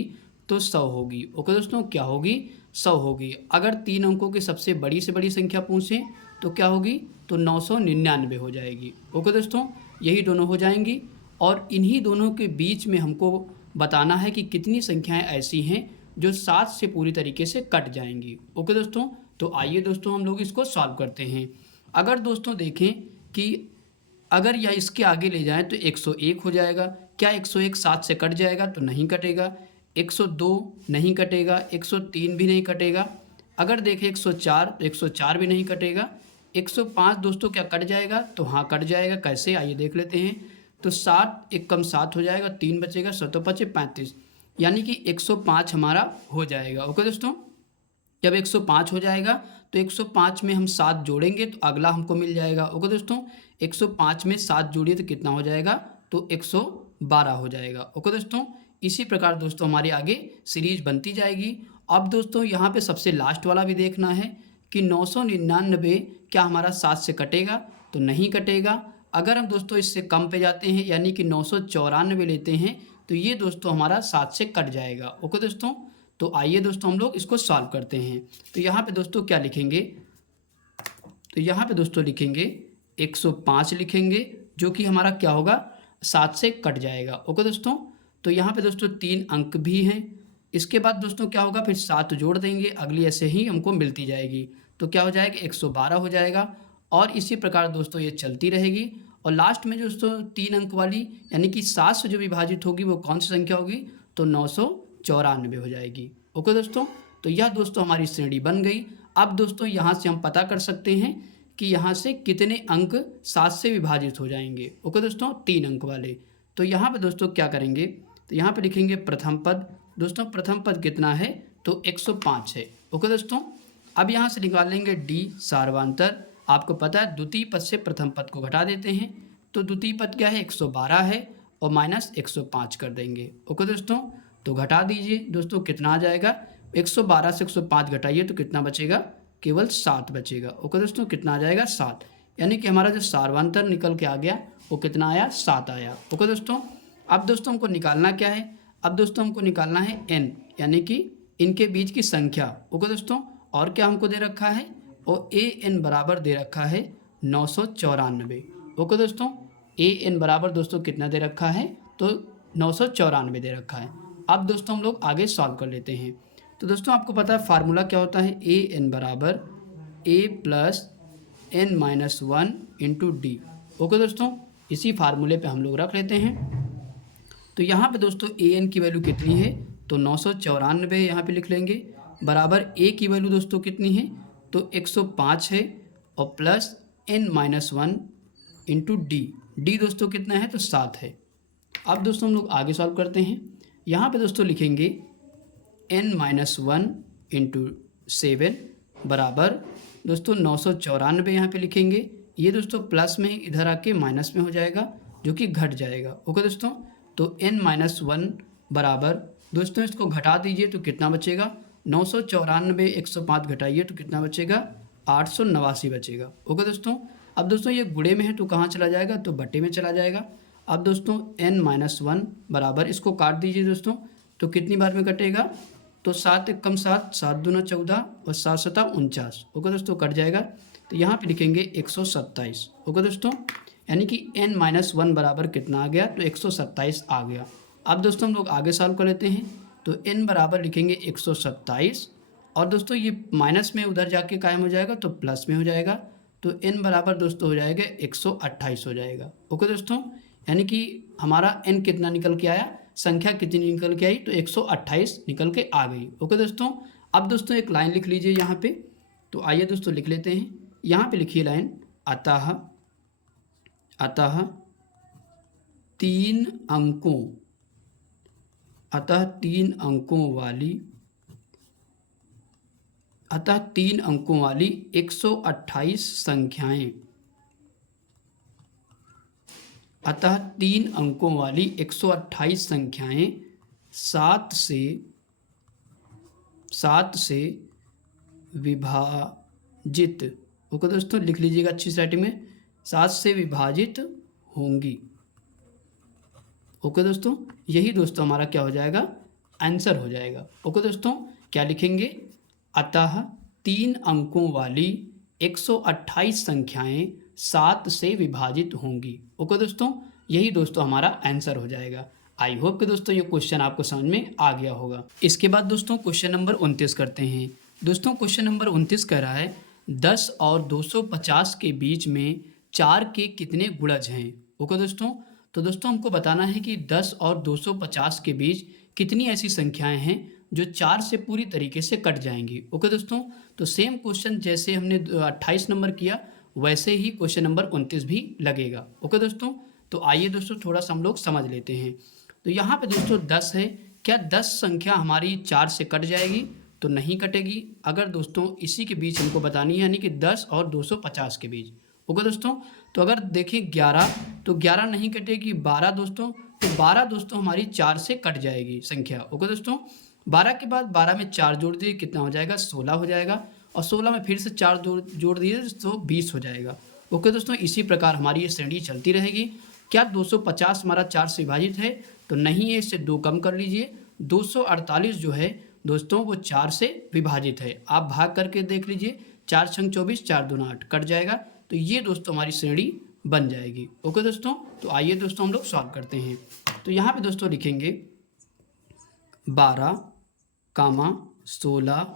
तो 100 होगी। ओके दोस्तों, क्या होगी, 100 होगी। अगर 3 अंकों की सबसे बड़ी से बड़ी संख्या पूछें तो क्या होगी, तो 999 हो जाएगी। ओके दोस्तों, यही दोनों हो जाएंगी और इन्हीं दोनों के बीच में हमको बताना है कि कितनी संख्याएँ ऐसी हैं जो 7 से पूरी तरीके से कट जाएंगी। ओके दोस्तों, तो आइए दोस्तों हम लोग इसको सॉल्व करते हैं। अगर दोस्तों देखें कि अगर यह इसके आगे ले जाएं तो 101 हो जाएगा। क्या 101 7 से कट जाएगा, तो नहीं कटेगा। 102 नहीं कटेगा, 103 भी नहीं कटेगा। अगर देखें 104 तो 104 भी नहीं कटेगा। 105 दोस्तों क्या कट जाएगा, तो हाँ कट जाएगा। कैसे, आइए देख लेते हैं। तो 7 एक कम 7 हो जाएगा, 3 बचेगा, 7 बचे 35, यानी कि 105 हमारा हो जाएगा। ओके दोस्तों, जब 105 हो जाएगा तो 105 में हम 7 जोड़ेंगे तो अगला हमको मिल जाएगा। ओके दोस्तों, 105 में 7 जोड़िए तो कितना हो जाएगा, तो 112 हो जाएगा। ओके दोस्तों, इसी प्रकार दोस्तों हमारी आगे सीरीज बनती जाएगी। अब दोस्तों यहाँ पे सबसे लास्ट वाला भी देखना है कि 999 क्या हमारा 7 से कटेगा, तो नहीं कटेगा। अगर हम दोस्तों इससे कम पे जाते हैं यानी कि 994 लेते हैं तो ये दोस्तों हमारा 7 से कट जाएगा। ओके दोस्तों, तो आइए दोस्तों हम लोग इसको सॉल्व करते हैं। तो यहाँ पे दोस्तों क्या लिखेंगे, तो यहाँ पे दोस्तों लिखेंगे 105 लिखेंगे, जो कि हमारा क्या होगा, 7 से कट जाएगा। ओके दोस्तों, तो यहाँ पे दोस्तों 3 अंक भी हैं। इसके बाद दोस्तों क्या होगा, फिर 7 जोड़ देंगे, अगली ऐसे ही हमको मिलती जाएगी। तो क्या हो जाएगा, 112 हो जाएगा। और इसी प्रकार दोस्तों ये चलती रहेगी। और लास्ट में दोस्तों 3 अंक वाली यानी कि 7 से जो विभाजित होगी वो कौन सी संख्या होगी, तो 994 हो जाएगी। ओके दोस्तों, तो यह दोस्तों हमारी श्रेणी बन गई। अब दोस्तों यहाँ से हम पता कर सकते हैं कि यहाँ से कितने अंक 7 से विभाजित हो जाएंगे। ओके दोस्तों, 3 अंक वाले। तो यहाँ पे दोस्तों क्या करेंगे, तो यहाँ पे लिखेंगे प्रथम पद। दोस्तों प्रथम पद कितना है, तो 105 है। ओके दोस्तों, अब यहाँ से निकाल लेंगे डी सार्वांतर। आपको पता है द्वितीय पद से प्रथम पद को घटा देते हैं, तो द्वितीय पद क्या है, 112 है और माइनस 105 कर देंगे। ओके दोस्तों, तो घटा दीजिए दोस्तों, कितना आ जाएगा, 112 से 105 घटाइए तो कितना बचेगा, केवल 7 बचेगा। ओके दोस्तों, कितना आ जाएगा, 7, यानी कि हमारा जो सार्वांतर निकल के आ गया वो कितना आया, 7 आया। ओके दोस्तों, अब दोस्तों हमको निकालना क्या है, अब दोस्तों हमको निकालना है n, यानी कि इनके बीच की संख्या। ओके दोस्तों, और क्या हमको दे रखा है, और an बराबर दे रखा है 994। ओके दोस्तों, an बराबर दोस्तों कितना दे रखा है, तो 994 दे रखा है। अब दोस्तों हम लोग आगे सॉल्व कर लेते हैं। तो दोस्तों आपको पता है फार्मूला क्या होता है, ए एन बराबर A plus N minus one into D. Okay दोस्तों, इसी फार्मूले पे हम लोग रख लेते हैं। तो यहाँ पे दोस्तों ए एन की वैल्यू कितनी है, तो 994 यहाँ पे लिख लेंगे, बराबर ए की वैल्यू दोस्तों कितनी है, तो 105 है, और plus N minus one into D. D दोस्तों कितना है, तो 7 है। अब दोस्तों हम लोग आगे सॉल्व करते हैं। यहाँ पे दोस्तों लिखेंगे एन माइनस वन इंटू 7 बराबर दोस्तों 994 यहाँ पे लिखेंगे। ये दोस्तों प्लस में इधर आके माइनस में हो जाएगा, जो कि घट जाएगा। ओके दोस्तों, तो एन माइनस वन बराबर दोस्तों इसको घटा दीजिए तो कितना बचेगा, 994 105 घटाइए तो कितना बचेगा, 889 बचेगा। ओके दोस्तों, अब दोस्तों ये गुणे में है तो कहाँ चला जाएगा, तो बटे में चला जाएगा। अब दोस्तों एन माइनस वन बराबर इसको काट दीजिए दोस्तों, तो कितनी बार में कटेगा, तो 7 एकम 7, 7 दूना 14 और 7 सता 49। ओके दोस्तों, कट जाएगा, तो यहाँ पे लिखेंगे 127। ओके दोस्तों, यानी कि n माइनस वन बराबर कितना आ गया, तो 127 आ गया। अब दोस्तों हम लोग आगे सॉल्व कर लेते हैं। तो n बराबर लिखेंगे 127, और दोस्तों ये माइनस में उधर जाके कायम हो जाएगा तो प्लस में हो जाएगा, तो n बराबर दोस्तों हो जाएगा 128 हो जाएगा। ओके दोस्तों, यानी कि हमारा n कितना निकल के आया, संख्या कितनी निकल के आई, तो 128 निकल के आ गई। ओके दोस्तों, अब दोस्तों एक लाइन लिख लीजिए यहाँ पे। तो आइए दोस्तों लिख लेते हैं। यहाँ पे लिखिए लाइन, अतः तीन अंकों वाली 128 संख्याएं, अतः 3 अंकों वाली 128 संख्याएं 7 से विभाजित। ओके दोस्तों, लिख लीजिएगा अच्छी से राइटिंग में, 7 से विभाजित होंगी। ओके दोस्तों, यही दोस्तों हमारा क्या हो जाएगा, आंसर हो जाएगा। ओके दोस्तों, क्या लिखेंगे, अतः 3 अंकों वाली 128 संख्याएं 7 से विभाजित होंगी। ओके दोस्तों, यही दोस्तों हमारा आंसर हो जाएगा। आई होप कि दोस्तों ये क्वेश्चन आपको समझ में आ गया होगा। इसके बाद दोस्तों क्वेश्चन नंबर 29 करते हैं। दोस्तों क्वेश्चन नंबर 29 कह रहा है 10 और 250 के बीच में 4 के कितने गुणज हैं। ओके दोस्तों, तो दोस्तों हमको बताना है कि 10 और 250 के बीच कितनी ऐसी संख्याएं हैं जो 4 से पूरी तरीके से कट जाएंगी। ओके दोस्तों, तो सेम क्वेश्चन जैसे हमने 28 नंबर किया वैसे ही क्वेश्चन नंबर 29 भी लगेगा। ओके दोस्तों, तो आइए दोस्तों थोड़ा सा हम लोग समझ लेते हैं। तो यहाँ पे दोस्तों 10 है, क्या 10 संख्या हमारी 4 से कट जाएगी, तो नहीं कटेगी। अगर दोस्तों इसी के बीच हमको बतानी है, यानी कि 10 और 250 के बीच। ओके दोस्तों, तो अगर देखें 11, तो 11 नहीं कटेगी। 12 दोस्तों, तो 12 दोस्तों हमारी 4 से कट जाएगी संख्या। ओके दोस्तों, 12 के बाद 12 में 4 जोड़ दिए, कितना हो जाएगा, 16 हो जाएगा, और 16 में फिर से 4 जोड़ दिए तो 20 हो जाएगा। ओके दोस्तों, इसी प्रकार हमारी ये श्रेणी चलती रहेगी। क्या 250 हमारा 4 से विभाजित है, तो नहीं है, इससे 2 कम कर लीजिए। 248 जो है दोस्तों वो 4 से विभाजित है। आप भाग करके देख लीजिए, 4 छंग 24, 4 दूना 8, कट जाएगा, तो ये दोस्तों हमारी श्रेणी बन जाएगी। ओके दोस्तों, तो आइए दोस्तों हम लोग सॉल्व करते हैं। तो यहाँ पे दोस्तों लिखेंगे 12, 16,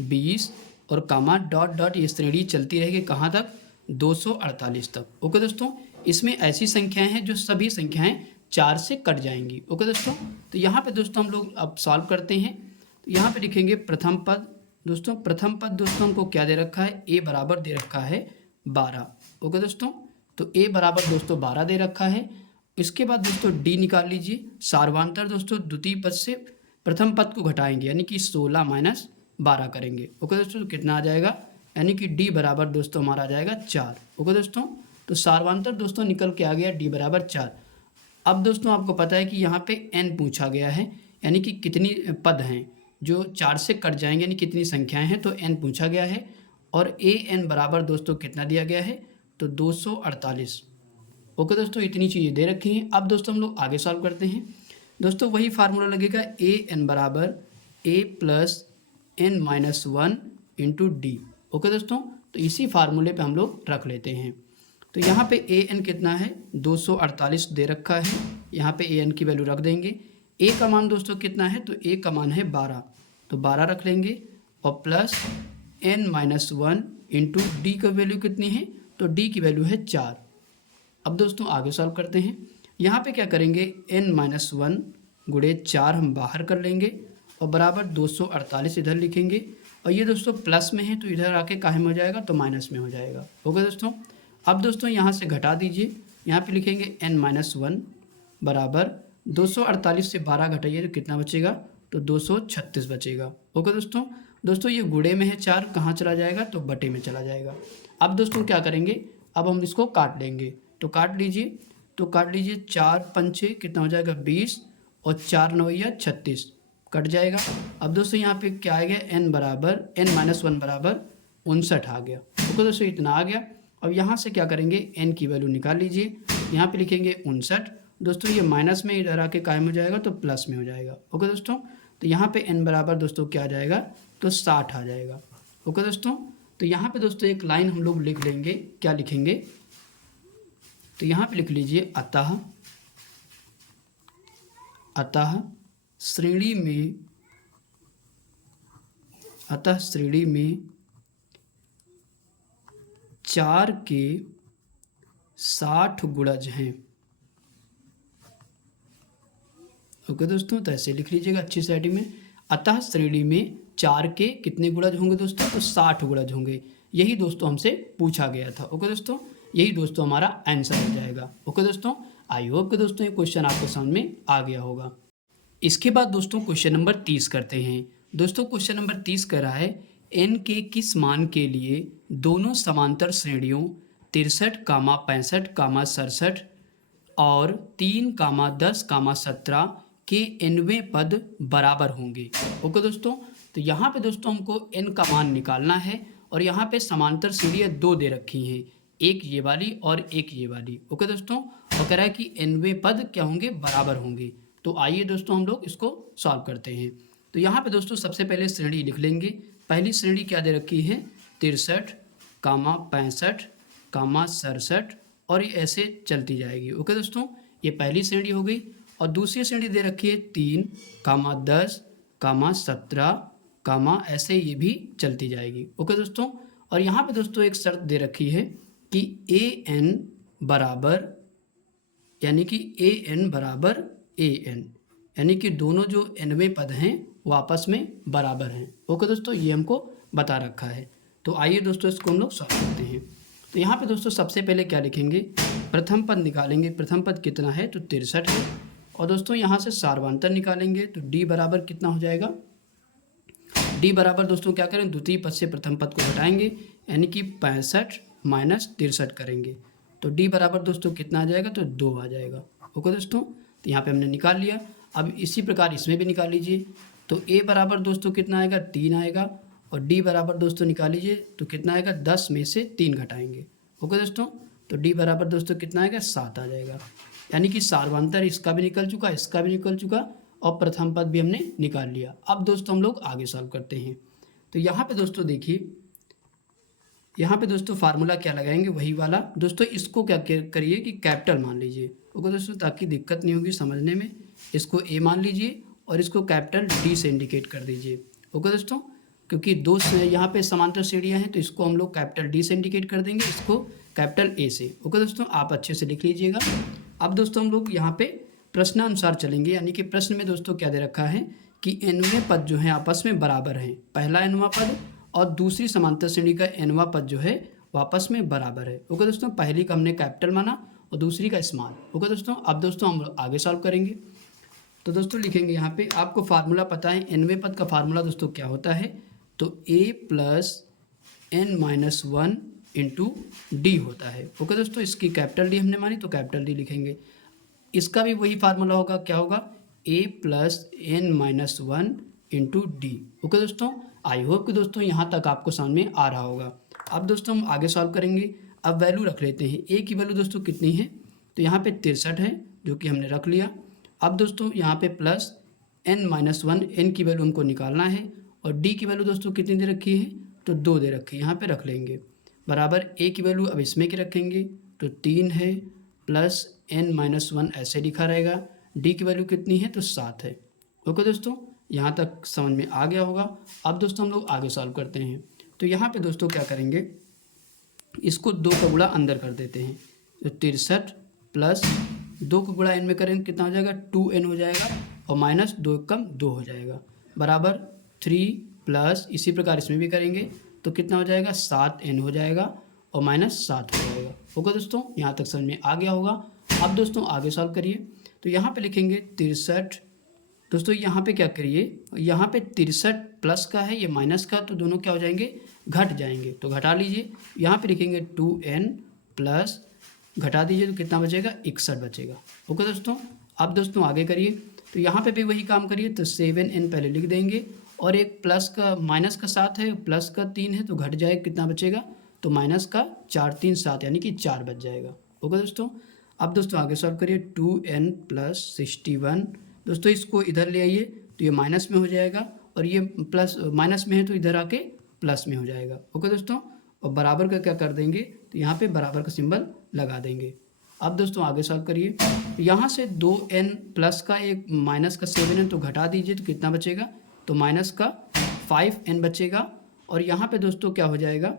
20 और डॉट डॉट, ये श्रेणी चलती रहेगी कहाँ तक, 248 तक। ओके दोस्तों, इसमें ऐसी संख्याएं हैं जो सभी संख्याएं 4 से कट जाएंगी। ओके दोस्तों, तो यहाँ पे दोस्तों हम लोग अब सॉल्व करते हैं। तो यहाँ पे लिखेंगे प्रथम पद। दोस्तों प्रथम पद दोस्तों हमको क्या दे रखा है, ए बराबर दे रखा है 12। ओके दोस्तों, तो ए बराबर दोस्तों 12 दे रखा है। इसके बाद दोस्तों डी निकाल लीजिए। सार्वांतर दोस्तों द्वितीय पद से प्रथम पद को घटाएंगे, यानी कि 16 माइनस 12 करेंगे। ओके दोस्तों, तो कितना आ जाएगा, यानी कि डी बराबर दोस्तों हमारा आ जाएगा 4। ओके दोस्तों, तो सार्वांतर दोस्तों निकल के आ गया डी बराबर 4। अब दोस्तों आपको पता है कि यहाँ पे n पूछा गया है, यानी कि कितनी पद हैं जो 4 से कट जाएंगे, यानी कितनी संख्याएं हैं, तो n पूछा गया है। और ए एन बराबर दोस्तों कितना दिया गया है, तो 248। ओके दोस्तों, इतनी चीज़ें दे रखी हैं। अब दोस्तों हम लोग आगे सॉल्व करते हैं। दोस्तों वही फार्मूला लगेगा, ए एन बराबर A plus N minus one into D. Okay दोस्तों, तो इसी फार्मूले पे हम लोग रख लेते हैं। तो यहाँ पे ए एन कितना है, 248 दे रखा है। यहाँ पे ए एन की वैल्यू रख देंगे। ए का मान दोस्तों कितना है, तो ए का मान है 12। तो 12 रख लेंगे और प्लस n-1 इंटू डी का वैल्यू कितनी है, तो डी की वैल्यू है 4। अब दोस्तों आगे सॉल्व करते हैं। यहाँ पे क्या करेंगे, n-1 गुणे 4 हम बाहर कर लेंगे और बराबर 248 इधर लिखेंगे, और ये दोस्तों प्लस में है तो इधर आके काहे में हो जाएगा, तो माइनस में हो जाएगा। ओके दोस्तों, अब दोस्तों यहाँ से घटा दीजिए, यहाँ पे लिखेंगे n-1 बराबर 248 से 12 घटाइए तो कितना बचेगा, तो 236 बचेगा। ओके दोस्तों ये गुणे में है 4, कहाँ चला जाएगा, तो बटे में चला जाएगा। अब दोस्तों क्या करेंगे, अब हम इसको काट लेंगे, तो काट लीजिए, 4 पंचे कितना हो जाएगा 20 और 4 नवैया 36 कट जाएगा। अब दोस्तों यहाँ पे क्या आ गया, n-1 बराबर 59 आ गया। ओके दोस्तों इतना आ गया। अब यहाँ से क्या करेंगे, n की वैल्यू निकाल लीजिए, यहाँ पे लिखेंगे 59। दोस्तों ये माइनस में इधर आके कायम हो जाएगा तो प्लस में हो जाएगा। ओके दोस्तों, तो यहाँ पे n बराबर दोस्तों क्या आ जाएगा, तो 60 आ जाएगा। ओके दोस्तों, तो यहाँ पे दोस्तों एक लाइन हम लोग लिख लेंगे, क्या लिखेंगे, तो यहाँ पे लिख लीजिए अतः श्रेणी में 4 के 60 गुणज हैं। ओके दोस्तों, तो ऐसे लिख लीजिएगा अच्छी से हेडिंग में, अतः श्रेणी में 4 के कितने गुणज होंगे दोस्तों, तो 60 गुणज होंगे। यही दोस्तों हमसे पूछा गया था। ओके दोस्तों, यही दोस्तों हमारा आंसर हो जाएगा। ओके दोस्तों, आई होप कि दोस्तों ये क्वेश्चन आपको समझ में आ गया होगा। इसके बाद दोस्तों क्वेश्चन नंबर 30 करते हैं। दोस्तों क्वेश्चन नंबर 30 कह रहा है, n के किस मान के लिए दोनों समांतर श्रेणियों 63, 65, 67 और 3, 10, 17 के nवें पद बराबर होंगे। ओके दोस्तों, तो यहाँ पे दोस्तों हमको n का मान निकालना है और यहाँ पे समांतर श्रेणियाँ 2 दे रखी हैं, एक ये वाली और एक ये वाली। ओके दोस्तों, और कह रहा है कि nवें पद क्या होंगे, बराबर होंगे। तो आइए दोस्तों हम लोग इसको सॉल्व करते हैं। तो यहाँ पे दोस्तों सबसे पहले श्रेणी लिख लेंगे। पहली श्रेणी क्या दे रखी है, 63, 65, 67 और ये ऐसे चलती जाएगी। ओके दोस्तों, ये पहली श्रेणी हो गई। और दूसरी श्रेणी दे रखी है 3, 10, 17, ऐसे ये भी चलती जाएगी। ओके दोस्तों, और यहाँ पे दोस्तों एक शर्त दे रखी है कि an बराबर an यानी कि दोनों जो nवें पद हैं वो आपस में बराबर हैं। ओके दोस्तों, ये हमको बता रखा है। तो आइए दोस्तों इसको हम लोग सॉल्व करते हैं। तो यहाँ पे दोस्तों सबसे पहले क्या लिखेंगे, प्रथम पद निकालेंगे। प्रथम पद कितना है, तो 63 है। और दोस्तों यहाँ से सार्वधातुक निकालेंगे, तो d बराबर कितना हो जाएगा, d बराबर दोस्तों क्या करें, द्वितीय पद से प्रथम पद को घटाएंगे, यानी कि 65 माइनस 63 करेंगे, तो d बराबर दोस्तों कितना आ जाएगा, तो 2 आ जाएगा। ओके दोस्तों, तो यहाँ पे हमने निकाल लिया। अब इसी प्रकार इसमें भी निकाल लीजिए, तो a बराबर दोस्तों कितना आएगा, 3 आएगा, और d बराबर दोस्तों निकाल लीजिए तो कितना आएगा, 10 में से 3 घटाएंगे। ओके दोस्तों, तो d बराबर दोस्तों कितना आएगा, 7 आ जाएगा। यानी कि सार्वधातुक इसका भी निकल चुका, इसका भी निकल चुका और प्रथम पद भी हमने निकाल लिया। अब दोस्तों हम लोग आगे सॉल्व करते हैं। तो यहाँ पे दोस्तों देखिए, यहाँ पे दोस्तों फार्मूला क्या लगाएंगे, वही वाला। दोस्तों इसको क्या करिए कि कैपिटल मान लीजिए। ओके दोस्तों, ताकि दिक्कत नहीं होगी समझने में। इसको a मान लीजिए और इसको कैपिटल D से इंडिकेट कर दीजिए। ओके दोस्तों, क्योंकि दो यहाँ पे समांतर श्रेणियाँ हैं तो इसको हम लोग कैपिटल D से इंडिकेट कर देंगे, इसको कैपिटल A से। ओके दोस्तों, आप अच्छे से लिख लीजिएगा। अब दोस्तों हम लोग यहाँ पे प्रश्नानुसार चलेंगे, यानी कि प्रश्न में दोस्तों क्या दे रखा है कि nवें पद जो है आपस में बराबर हैं। पहला nवां पद और दूसरी समांतर श्रेणी का nवां पद जो है वो आपस में बराबर है। ओके दोस्तों, पहली का हमने कैपिटल माना और दूसरी का स्मॉल। ओके दोस्तों, अब दोस्तों हम लोग आगे सॉल्व करेंगे। तो दोस्तों लिखेंगे यहाँ पे, आपको फार्मूला पता है, nवें पद का फार्मूला दोस्तों क्या होता है, तो a plus n-1 into D होता है। ओके दोस्तों, इसकी कैपिटल D हमने मानी तो कैपिटल D लिखेंगे। इसका भी वही फार्मूला होगा, क्या होगा, a plus n-1 into D. Okay दोस्तों, आई होप कि दोस्तों यहाँ तक आपको समझ में आ रहा होगा। अब दोस्तों हम आगे सॉल्व करेंगे। अब वैल्यू रख लेते हैं। a की वैल्यू दोस्तों कितनी है, तो यहाँ पे 63 है, जो कि हमने रख लिया। अब दोस्तों यहाँ पे प्लस n-1, n की वैल्यू हमको निकालना है, और d की वैल्यू दोस्तों कितनी दे रखी है, तो 2 दे रखी है, यहाँ पे रख लेंगे। बराबर a की वैल्यू अब इसमें की रखेंगे, तो 3 है, प्लस n-1 ऐसे लिखा रहेगा। d की वैल्यू कितनी है, तो 7 है। ओके दोस्तों, यहाँ तक समझ में आ गया होगा। अब दोस्तों हम लोग आगे सॉल्व करते हैं। तो यहाँ पे दोस्तों क्या करेंगे, इसको 2 का गुणा अंदर कर देते हैं। तो 63 प्लस 2 का गुणा n में करेंगे कितना हो जाएगा, 2n हो जाएगा, और माइनस 2 कम 2 हो जाएगा, बराबर 3 प्लस इसी प्रकार इसमें भी करेंगे तो कितना हो जाएगा, 7n हो जाएगा, और माइनस 7 हो जाएगा। ओके दोस्तों, यहाँ तक समझ में आ गया होगा। अब दोस्तों आगे सॉल्व करिए। तो यहाँ पे लिखेंगे 63, दोस्तों यहाँ पे क्या करिए, यहाँ पे 63 प्लस का है, ये माइनस का, तो दोनों क्या हो जाएंगे, घट जाएंगे, तो घटा लीजिए। यहाँ पे लिखेंगे 2n प्लस घटा दीजिए तो कितना बचेगा, 61 बचेगा। ओके दोस्तों, अब दोस्तों आगे करिए। तो यहाँ पे भी वही काम करिए। तो 7n पहले लिख देंगे, और एक प्लस का माइनस का 7 है, प्लस का 3 है, तो घट जाएगा, कितना बचेगा, तो माइनस का 4 3 7 यानी कि 4 बच जाएगा। ओके दोस्तों, अब दोस्तों आगे सॉल्व करिए। 2n प्लस 61, दोस्तों इसको इधर ले आइए तो ये माइनस में हो जाएगा, और ये प्लस माइनस में है तो इधर आके प्लस में हो जाएगा। ओके दोस्तों, और बराबर का क्या कर देंगे, तो यहाँ पे बराबर का सिंबल लगा देंगे। अब दोस्तों आगे सॉल्व करिए। यहाँ से 2n प्लस का एक माइनस का 7n तो घटा दीजिए तो कितना बचेगा, तो माइनस का 5n बचेगा, और यहाँ पे दोस्तों क्या हो जाएगा,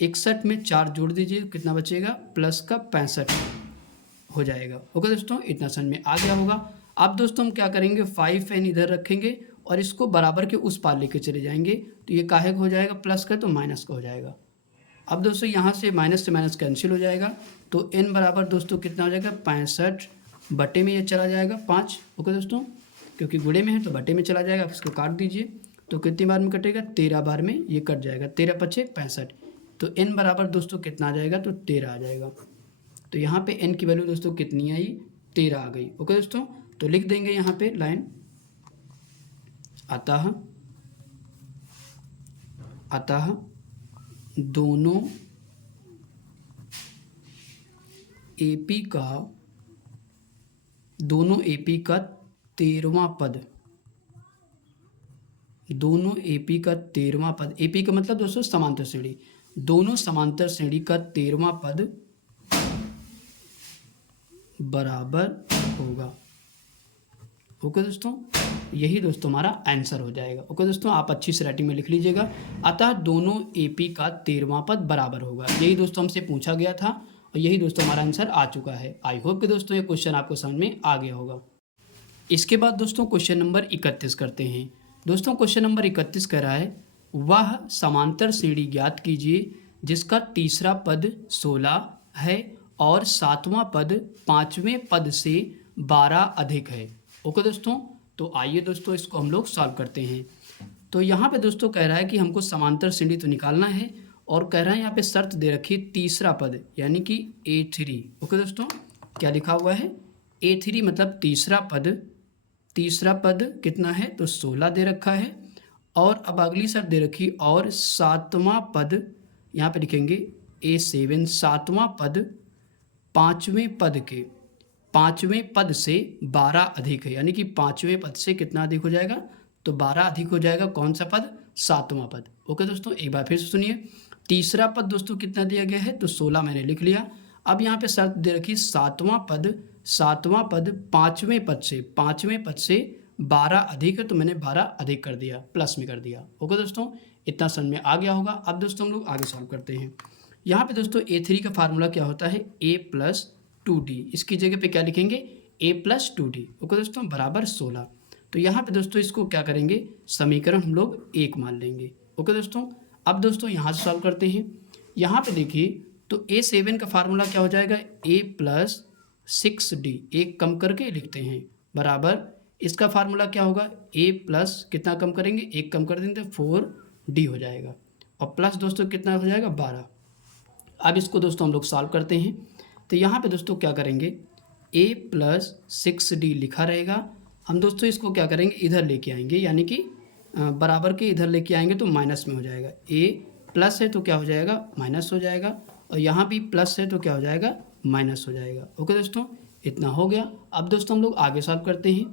61 में 4 जोड़ दीजिए तो कितना बचेगा, प्लस का 65 हो जाएगा। ओके दोस्तों, इतना समझ में आ गया होगा। अब दोस्तों हम क्या करेंगे, 5n इधर रखेंगे और इसको बराबर के उस पार लेके चले जाएंगे, तो ये काहे का हो जाएगा, प्लस का, तो माइनस का हो जाएगा। अब दोस्तों यहाँ से माइनस कैंसिल हो जाएगा, तो n बराबर दोस्तों कितना हो जाएगा, 65 बटे में ये चला जाएगा 5। ओके दोस्तों, क्योंकि गुणे में है तो बटे में चला जाएगा, इसको काट दीजिए तो कितनी बार में कटेगा, 13 बार में ये कट जाएगा, 13 पचे 65, तो n बराबर दोस्तों कितना आ जाएगा, तो 13 आ जाएगा। तो यहाँ पे n की वैल्यू दोस्तों कितनी आई, 13 आ गई। ओके दोस्तों, तो लिख देंगे यहाँ पे लाइन, अतः दोनों AP का 13वां पद, दोनों AP का 13वां पद, AP का मतलब दोस्तों समांतर श्रेणी, दोनों समांतर श्रेणी का 13वां पद बराबर होगा। ओके दोस्तों, यही दोस्तों हमारा आंसर हो जाएगा। ओके दोस्तों, आप अच्छी से राइटिंग में लिख लीजिएगा, अतः दोनों AP का 13वां पद बराबर होगा। यही दोस्तों हमसे पूछा गया था, और यही दोस्तों हमारा आंसर आ चुका है। आई होप कि दोस्तों ये क्वेश्चन आपको समझ में आ गया होगा। इसके बाद दोस्तों क्वेश्चन नंबर 31 करते हैं। दोस्तों क्वेश्चन नंबर 31 कह रहा है, वह समांतर श्रेणी ज्ञात कीजिए जिसका तीसरा पद 16 है और 7वां पद 5वें पद से 12 अधिक है। ओके दोस्तों, तो आइए दोस्तों इसको हम लोग सॉल्व करते हैं। तो यहाँ पे दोस्तों कह रहा है कि हमको समांतर श्रेणी तो निकालना है, और कह रहा है यहाँ पे शर्त दे रखी है तीसरा पद यानी कि A3। ओके दोस्तों, क्या लिखा हुआ है, A3 मतलब तीसरा पद कितना है, तो 16 दे रखा है, और अब अगली शर्त दे रखी, और 7वां पद, यहाँ पे लिखेंगे A7, 7वां पद 5वें पद से 12 अधिक है, यानी कि 5वें पद से कितना अधिक हो जाएगा, तो 12 अधिक हो जाएगा। कौन सा पद, 7वां पद। ओके दोस्तों, एक बार फिर से सुनिए, तीसरा पद दोस्तों कितना दिया गया है, तो 16 मैंने लिख लिया। अब यहाँ पे शर्त दे रखी 7वां पद 5वें पद से 12 अधिक है, तो मैंने 12 अधिक कर दिया, प्लस में कर दिया। ओके दोस्तों, इतना समझ में आ गया होगा। अब दोस्तों हम लोग आगे सॉल्व करते हैं। यहाँ पे दोस्तों A3 का फार्मूला क्या होता है, A प्लस 2D, इसकी जगह पे क्या लिखेंगे, A प्लस 2D। ओके दोस्तों, बराबर 16। तो यहाँ पे दोस्तों इसको क्या करेंगे, समीकरण हम लोग 1 मान लेंगे। ओके दोस्तों, अब दोस्तों यहाँ से सॉल्व करते हैं। यहाँ पे देखिए तो A7 का फार्मूला क्या हो जाएगा, A प्लस 6D, एक कम करके लिखते हैं, बराबर इसका फार्मूला क्या होगा, A प्लस कितना कम करेंगे, एक कम कर देंगे तो 4D हो जाएगा, और प्लस दोस्तों कितना हो जाएगा, 12। अब इसको दोस्तों हम लोग सॉल्व करते हैं। तो यहाँ पे दोस्तों क्या करेंगे, A प्लस 6D लिखा रहेगा, हम दोस्तों इसको क्या करेंगे, इधर लेके आएंगे, यानी कि बराबर के इधर लेके आएंगे तो माइनस में हो जाएगा। A प्लस है तो क्या हो जाएगा, माइनस हो जाएगा, और यहाँ भी प्लस है तो क्या हो जाएगा, माइनस हो जाएगा। ओके दोस्तों, इतना हो गया। अब दोस्तों हम लोग आगे सॉल्व करते हैं।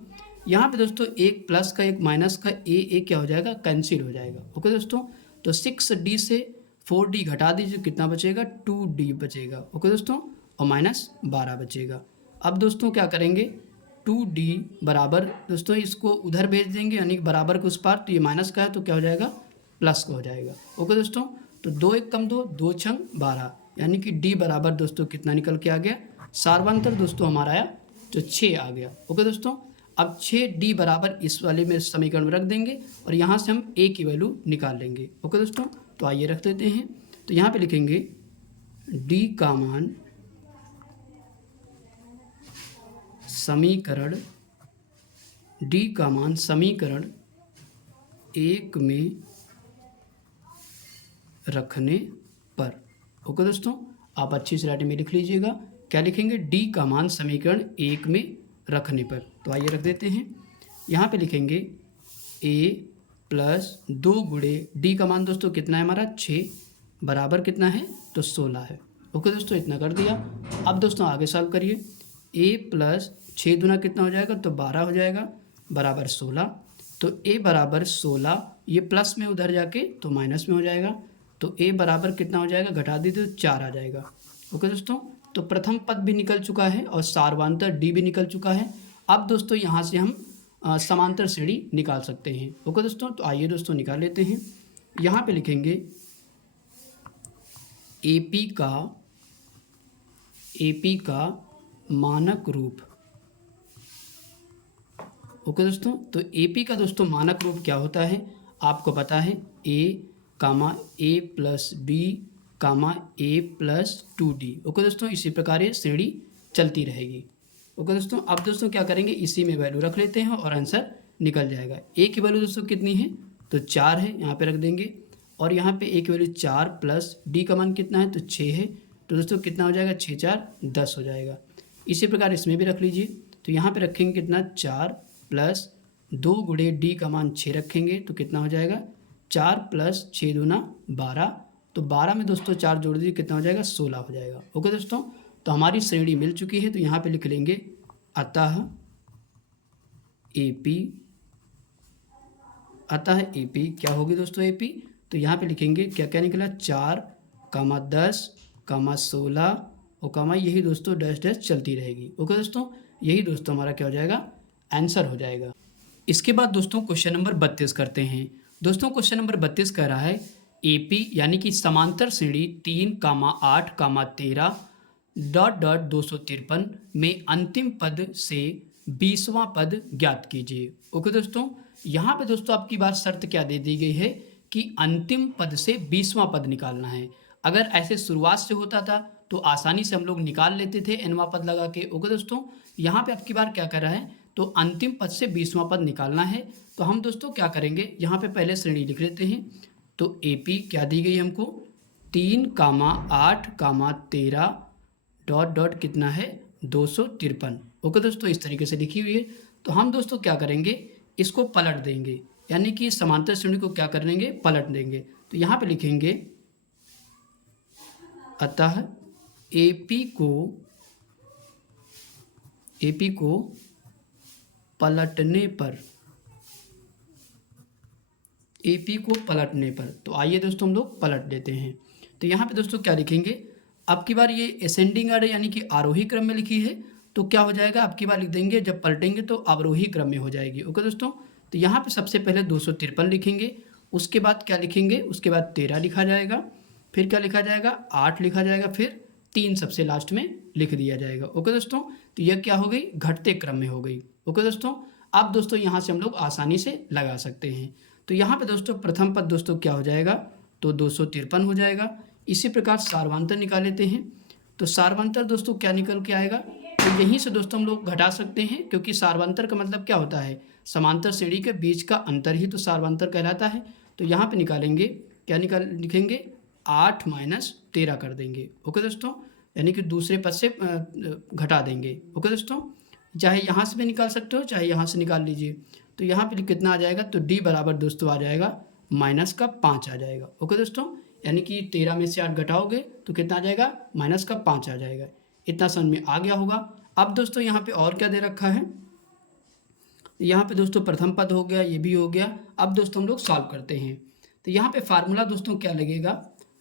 यहाँ पे दोस्तों एक प्लस का एक माइनस का A क्या हो जाएगा, कैंसिल हो जाएगा। ओके दोस्तों, तो 6D से 4D घटा दीजिए, कितना बचेगा, 2D बचेगा। ओके दोस्तों, और माइनस 12 बचेगा। अब दोस्तों क्या करेंगे, 2d बराबर दोस्तों इसको उधर भेज देंगे यानी कि बराबर के उस पार, तो ये माइनस का है तो क्या हो जाएगा, प्लस का हो जाएगा। ओके दोस्तों, तो 2 1 कम 2, 2 छंग 12, यानी कि d बराबर दोस्तों कितना निकल के आ गया, सार्वंतर दोस्तों हमारा आया जो 6 आ गया। ओके दोस्तों, अब 6d बराबर इस वाले में समीकरण में रख देंगे और यहाँ से हम a की वैल्यू निकाल लेंगे। ओके दोस्तों, तो आइए रख देते हैं। तो यहाँ पे लिखेंगे d का मान समीकरण d का मान समीकरण 1 में रखने पर। ओके दोस्तों, आप अच्छी से राइटिंग में लिख लीजिएगा, क्या लिखेंगे, d का मान समीकरण 1 में रखने पर। तो आइए रख देते हैं। यहाँ पे लिखेंगे a प्लस 2 गुणे d का मान दोस्तों कितना है हमारा 6 बराबर कितना है तो 16 है। ओके दोस्तों, इतना कर दिया। अब दोस्तों आगे सॉल्व करिए। a प्लस 6 दूना कितना हो जाएगा तो 12 हो जाएगा बराबर 16। तो a बराबर 16, ये प्लस में उधर जाके तो माइनस में हो जाएगा, तो a बराबर कितना हो जाएगा, घटा दीजिए तो 4 आ जाएगा। ओके दोस्तों, तो प्रथम पद भी निकल चुका है और सार्वंतर d भी निकल चुका है। अब दोस्तों यहाँ से हम समांतर श्रेणी निकाल सकते हैं। ओके दोस्तों, तो आइए दोस्तों निकाल लेते हैं। यहाँ पे लिखेंगे AP का मानक रूप। ओके दोस्तों, तो AP का दोस्तों मानक रूप क्या होता है, आपको पता है a comma a plus b comma a plus 2d। Okay दोस्तों, इसी प्रकार ये श्रेणी चलती रहेगी। ओके दोस्तों, अब दोस्तों क्या करेंगे, इसी में वैल्यू रख लेते हैं और आंसर निकल जाएगा। a की वैल्यू दोस्तों कितनी है तो 4 है, यहाँ पे रख देंगे, और यहाँ पे a की वैल्यू 4 प्लस d का मान कितना है तो 6 है, तो दोस्तों कितना हो जाएगा 6 4 10 हो जाएगा। इसी प्रकार इसमें भी रख लीजिए, तो यहाँ पे रखेंगे कितना 4 प्लस 2 गुणे d का मान 6 रखेंगे तो कितना हो जाएगा 4 प्लस 6 दूना 12, तो 12 में दोस्तों 4 जोड़ दीजिए कितना हो जाएगा 16 हो जाएगा। ओके दोस्तों, तो हमारी श्रेणी मिल चुकी है, तो यहाँ पे लिख लेंगे अतः AP क्या होगी दोस्तों AP, तो यहाँ पे लिखेंगे क्या क्या निकला 4 कामा 10 कामा 16 और कामा यही दोस्तों डैश डैश चलती रहेगी। ओके दोस्तों, यही दोस्तों हमारा क्या हो जाएगा आंसर हो जाएगा। इसके बाद दोस्तों क्वेश्चन नंबर 32 करते हैं। दोस्तों क्वेश्चन नंबर 32 कह रहा है AP यानी कि समांतर श्रेणी 3 कामा 8 कामा 13 डॉट डॉट 253 में अंतिम पद से 20वां पद ज्ञात कीजिए। ओके दोस्तों, यहाँ पे दोस्तों आपकी बात शर्त क्या दे दी गई है कि अंतिम पद से 20वां पद निकालना है। अगर ऐसे शुरुआत से होता था तो आसानी से हम लोग निकाल लेते थे nवां पद लगा के। ओके दोस्तों, यहाँ पे आपकी बार क्या कर रहा है तो अंतिम पद से 20वां पद निकालना है, तो हम दोस्तों क्या करेंगे यहाँ पे पहले श्रेणी लिख लेते हैं। तो AP क्या दी गई हमको 3 कामा 8 कामा 13 डॉट डॉट कितना है 253। ओके दोस्तों, इस तरीके से लिखी हुई है। तो हम दोस्तों क्या करेंगे इसको पलट देंगे, यानी कि समांतर श्रेणी को क्या कर देंगे पलट देंगे। तो यहाँ पे लिखेंगे अतः AP को पलटने पर, AP को पलटने पर, तो आइए दोस्तों हम लोग पलट देते हैं। तो यहाँ पे दोस्तों क्या लिखेंगे, अब की बार ये असेंडिंग ऑर्डर यानी कि आरोही क्रम में लिखी है, तो क्या हो जाएगा अब की बार लिख देंगे जब पलटेंगे तो अवरोही क्रम में हो जाएगी। ओके दोस्तों, तो यहाँ पे सबसे पहले 253 लिखेंगे, उसके बाद क्या लिखेंगे, उसके बाद 13 लिखा जाएगा, फिर क्या लिखा जाएगा 8 लिखा जाएगा, फिर 3 सबसे लास्ट में लिख दिया जाएगा। ओके दोस्तों, तो यह क्या हो गई घटते क्रम में हो गई। ओके दोस्तों, अब दोस्तों यहाँ से हम लोग आसानी से लगा सकते हैं। तो यहाँ पे दोस्तों प्रथम पद दोस्तों क्या हो जाएगा तो 253 हो जाएगा। इसी प्रकार सार्वंतर निकाल लेते हैं, तो सार्वंतर दोस्तों क्या निकल के आएगा, तो यहीं से दोस्तों हम लोग घटा सकते हैं, क्योंकि सार्वंतर का मतलब क्या होता है समांतर श्रेणी के बीच का अंतर ही तो सार्वंतर कहलाता है। तो यहाँ पे निकालेंगे क्या लिखेंगे 8 माइनस 13 कर देंगे। ओके दोस्तों, यानी कि दूसरे पद से घटा देंगे। ओके दोस्तों, चाहे यहाँ से भी निकाल सकते हो चाहे यहाँ से निकाल लीजिए। तो यहाँ पे कितना आ जाएगा तो D बराबर दोस्तों आ जाएगा माइनस का 5 आ जाएगा। ओके दोस्तों, यानी कि 13 में से 8 घटाओगे तो कितना आ जाएगा माइनस का 5 आ जाएगा। इतना समझ में आ गया होगा। अब दोस्तों यहाँ पे और क्या दे रखा है, यहाँ पे दोस्तों प्रथम पद हो गया, ये भी हो गया। अब दोस्तों हम लोग सॉल्व करते हैं। तो यहाँ पे फार्मूला दोस्तों क्या लगेगा,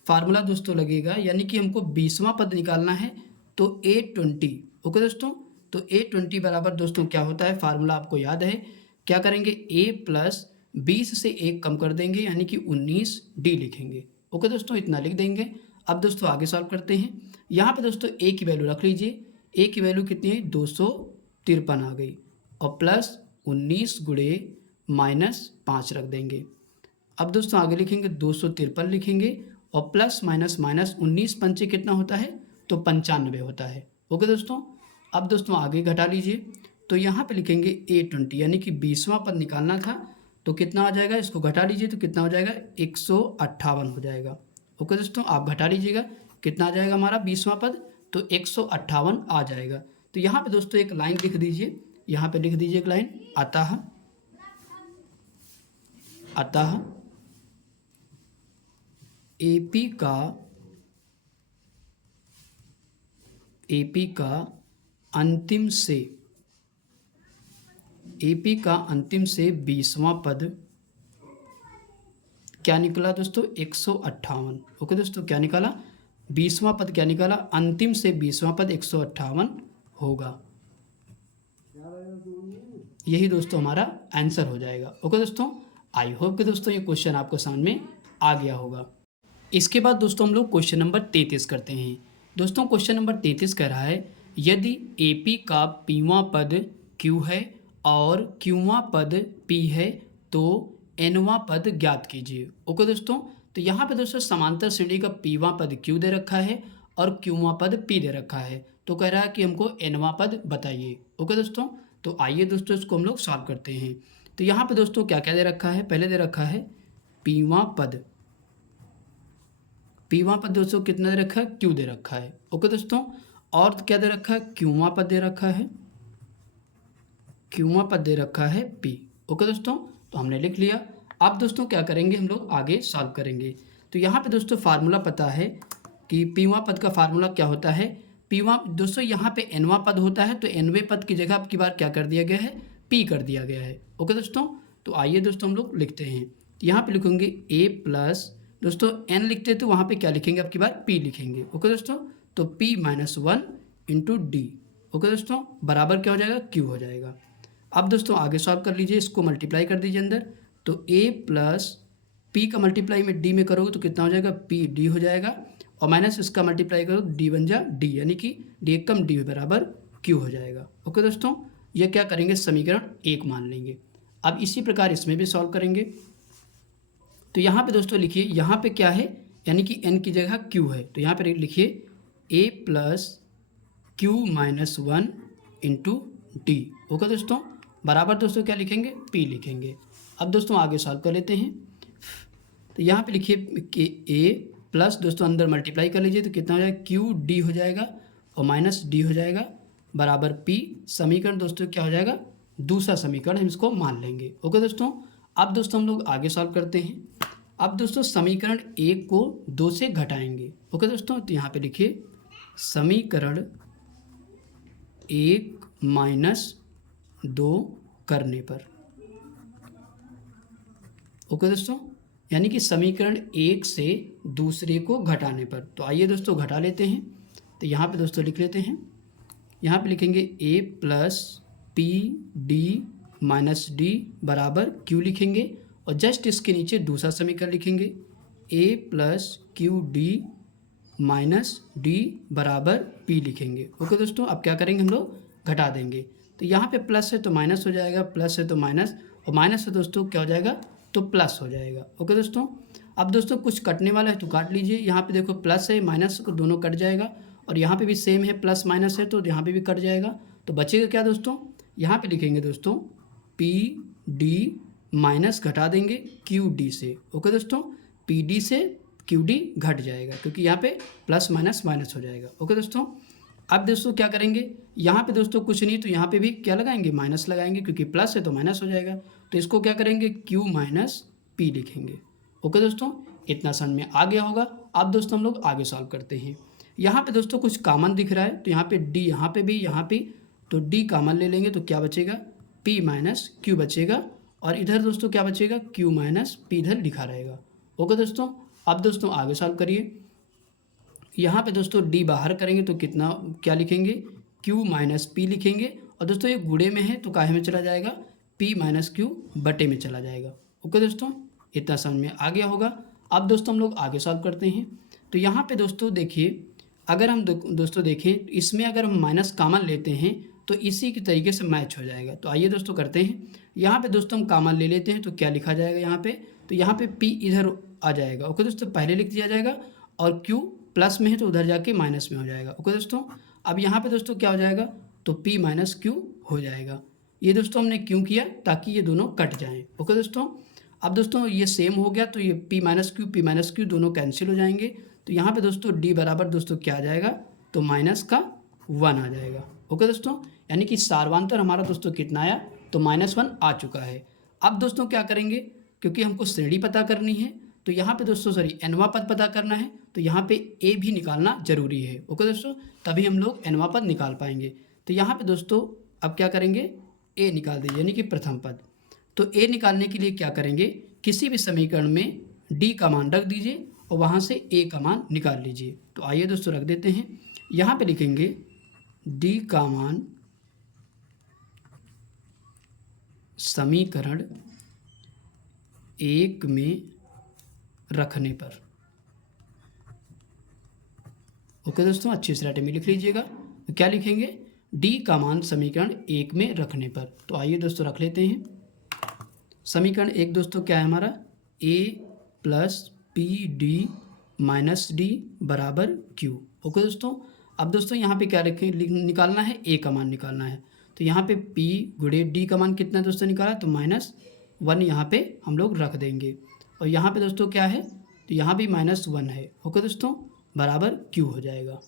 फार्मूला दोस्तों लगेगा यानी कि हमको 20वां पद निकालना है तो A20। ओके दोस्तों, तो A20 बराबर दोस्तों क्या होता है, फार्मूला आपको याद है, क्या करेंगे, A प्लस 20 से 1 कम कर देंगे यानी कि 19D लिखेंगे। ओके दोस्तों, इतना लिख देंगे। अब दोस्तों आगे सॉल्व करते हैं। यहाँ पे दोस्तों A की वैल्यू रख लीजिए। A की वैल्यू कितनी है, 253 आ गई, और प्लस 19 गुणे -5 रख देंगे। अब दोस्तों आगे लिखेंगे 253 लिखेंगे, और प्लस माइनस माइनस 19 पंचे कितना होता है, तो 95 होता है। ओके दोस्तों, अब दोस्तों आगे घटा लीजिए, तो यहाँ पे लिखेंगे A20 यानी कि 20वां पद निकालना था, तो कितना आ जाएगा, इसको घटा लीजिए तो कितना हो जाएगा, 158 हो जाएगा। ओके दोस्तों, आप घटा लीजिएगा, कितना आ जाएगा हमारा 20वां पद, तो 158 आ जाएगा। तो यहाँ पे दोस्तों एक लाइन लिख दीजिए, यहाँ पे लिख दीजिए एक लाइन, अतः एपी का अंतिम से 20वां पद क्या निकला दोस्तों, 158। ओके दोस्तों, क्या निकाला, 20वां पद क्या निकाला, अंतिम से 20वां पद 158 होगा। यही दोस्तों हमारा आंसर हो जाएगा। ओके दोस्तों, आई होप कि दोस्तों ये क्वेश्चन आपको समझ में आ गया होगा। इसके बाद दोस्तों हम लोग क्वेश्चन नंबर 33 करते हैं। दोस्तों क्वेश्चन नंबर 33 कह रहा है, यदि AP का Pवां पद Q है और Qवां पद P है तो Nवां पद ज्ञात कीजिए। ओके दोस्तों, तो यहाँ पे दोस्तों समांतर श्रेणी का Pवां पद Q दे रखा है और Qवां पद P दे रखा है, तो कह रहा है कि हमको Nवां पद बताइए। ओके दोस्तों, तो आइए दोस्तों इसको हम लोग सॉल्व करते हैं। तो यहाँ पे दोस्तों क्या क्या दे रखा है, पहले दे रखा है Pवां पद दोस्तों कितना दे रखा है, Q दे रखा है। ओके दोस्तों, और क्या दे रखा है, Qवां पद दे रखा है, P। ओके दोस्तों, तो हमने लिख लिया। अब दोस्तों क्या करेंगे, हम लोग आगे सॉल्व करेंगे। तो यहाँ पे दोस्तों फार्मूला पता है कि Pवां पद का फार्मूला क्या होता है, दोस्तों यहाँ पे Nवां पद होता है, तो Nवें पद की जगह अब की बार क्या कर दिया गया है, P कर दिया गया है। ओके दोस्तों, तो आइए दोस्तों हम लोग लिखते हैं। यहाँ पे लिखेंगे A प्लस, दोस्तों N लिखते हैं तो वहाँ पे क्या लिखेंगे, अब की बार P लिखेंगे। ओके दोस्तों, तो P -1 इंटू D। ओके दोस्तों, बराबर क्या हो जाएगा, Q हो जाएगा। अब दोस्तों आगे सॉल्व कर लीजिए, इसको मल्टीप्लाई कर दीजिए अंदर, तो A प्लस P का मल्टीप्लाई में D में करोगे तो कितना हो जाएगा, PD हो जाएगा, और माइनस इसका मल्टीप्लाई करो, D बन जा D, यानी कि D कम D बराबर Q हो जाएगा। ओके दोस्तों, ये क्या करेंगे, समीकरण 1 मान लेंगे। अब इसी प्रकार इसमें भी सॉल्व करेंगे। तो यहाँ पे दोस्तों लिखिए, यहाँ पे क्या है, यानी कि N की जगह Q है, तो यहाँ पे लिखिए A plus Q -1 into D। Okay दोस्तों, बराबर दोस्तों क्या लिखेंगे, P लिखेंगे। अब दोस्तों आगे सॉल्व कर लेते हैं। तो यहाँ पे लिखिए कि A प्लस दोस्तों अंदर मल्टीप्लाई कर लीजिए तो कितना हो जाएगा, QD हो जाएगा, और माइनस D हो जाएगा, बराबर P। समीकरण दोस्तों क्या हो जाएगा, दूसरा समीकरण हम इसको मान लेंगे। ओके दोस्तों, अब दोस्तों हम लोग आगे सॉल्व करते हैं। अब दोस्तों समीकरण 1 को 2 से घटाएंगे। ओके दोस्तों, तो यहाँ पे लिखिए समीकरण 1 - 2 करने पर। ओके दोस्तों, यानी कि समीकरण 1 से दूसरे को घटाने पर। तो आइए दोस्तों घटा लेते हैं। तो यहाँ पे दोस्तों लिख लेते हैं, यहाँ पे लिखेंगे A प्लस PD -D बराबर Q लिखेंगे, और जस्ट इसके नीचे दूसरा समीकरण लिखेंगे A प्लस QD -D बराबर P लिखेंगे। ओके दोस्तों, अब क्या करेंगे, हम लोग घटा देंगे। तो यहाँ पे प्लस है तो माइनस हो जाएगा, प्लस है तो माइनस, और माइनस है दोस्तों क्या हो जाएगा, तो प्लस हो जाएगा। ओके दोस्तों, अब दोस्तों कुछ कटने वाला है तो काट लीजिए। यहाँ पे देखो प्लस है माइनस को दोनों कट जाएगा, और यहाँ पे भी सेम है, प्लस माइनस है तो यहाँ पे भी कट जाएगा। तो बचेगा क्या दोस्तों, यहाँ पे लिखेंगे दोस्तों PD माइनस घटा देंगे QD से। ओके दोस्तों, PD से QD घट जाएगा क्योंकि यहाँ पे प्लस माइनस माइनस हो जाएगा। ओके दोस्तों, अब दोस्तों क्या करेंगे, यहाँ पे दोस्तों कुछ नहीं तो यहाँ पे भी क्या लगाएंगे, माइनस लगाएंगे, क्योंकि प्लस है तो माइनस हो जाएगा। तो इसको क्या करेंगे, Q - P लिखेंगे। ओके दोस्तों, इतना समझ में आ गया होगा। अब दोस्तों हम लोग आगे सॉल्व करते हैं। यहाँ पे दोस्तों कुछ कॉमन दिख रहा है, तो यहाँ पे D, यहाँ पे भी, यहाँ पे, तो D कॉमन ले लेंगे तो क्या बचेगा, P - Q बचेगा, और इधर दोस्तों क्या बचेगा, Q - P इधर लिखा रहेगा। ओके दोस्तों, अब दोस्तों आगे सॉल्व करिए। यहाँ पे दोस्तों D बाहर करेंगे तो कितना, क्या लिखेंगे, क्यू माइनस पी लिखेंगे, और दोस्तों ये गुणे में है तो काहे में चला जाएगा, पी माइनस क्यू बटे में चला जाएगा। ओके दोस्तों, इतना समझ में आ गया होगा। अब दोस्तों हम लोग आगे सॉल्व करते हैं। तो यहाँ पे दोस्तों देखिए, अगर हम दोस्तों देखें इसमें अगर हम माइनस कॉमन लेते हैं तो इसी के तरीके से मैच हो जाएगा। तो आइए दोस्तों करते हैं। यहाँ पे दोस्तों हम कॉमन ले लेते हैं तो क्या लिखा जाएगा यहाँ पे, तो यहाँ पे p इधर आ जाएगा। ओके दोस्तों, पहले लिख दिया जाएगा, और q प्लस में है तो उधर जाके माइनस में हो जाएगा। ओके दोस्तों, अब यहाँ पे दोस्तों क्या हो जाएगा, तो p माइनस क्यू हो जाएगा। ये दोस्तों हमने क्यों किया, ताकि ये दोनों कट जाएँ। ओके दोस्तों, अब दोस्तों ये सेम हो गया तो ये p माइनस क्यू दोनों कैंसिल हो जाएंगे। तो यहाँ पे दोस्तों d बराबर दोस्तों क्या आ जाएगा, तो माइनस का 1 आ जाएगा। ओके दोस्तों, यानी कि सार्वांतर हमारा दोस्तों कितना आया, तो -1 आ चुका है। अब दोस्तों क्या करेंगे, क्योंकि हमको श्रेणी पता करनी है तो यहाँ पे दोस्तों nवां पद पता करना है, तो यहाँ पे a भी निकालना जरूरी है। ओके दोस्तों, तभी हम लोग nवां पद निकाल पाएंगे। तो यहाँ पे दोस्तों अब क्या करेंगे, a निकाल दीजिए, यानी कि प्रथम पद। तो a निकालने के लिए क्या करेंगे, किसी भी समीकरण में d का मान रख दीजिए और वहाँ से a का मान निकाल लीजिए। तो आइए दोस्तों रख देते हैं। यहाँ पे लिखेंगे d का मान समीकरण 1 में रखने पर। ओके दोस्तों, अच्छे से राइटिंग में लिख लीजिएगा। तो क्या लिखेंगे, d का मान समीकरण 1 में रखने पर। तो आइए दोस्तों रख लेते हैं। समीकरण 1 दोस्तों क्या है हमारा, a plus P D minus D बराबर q। ओके दोस्तों, अब दोस्तों यहाँ पे क्या निकालना है, a का मान निकालना है। तो यहाँ पे p गुणे d का मान कितना दोस्तों निकाला, तो -1 यहाँ पे हम लोग रख देंगे। और यहाँ पे दोस्तों क्या है, तो यहाँ भी -1 है। ओके दोस्तों, बराबर q हो जाएगा।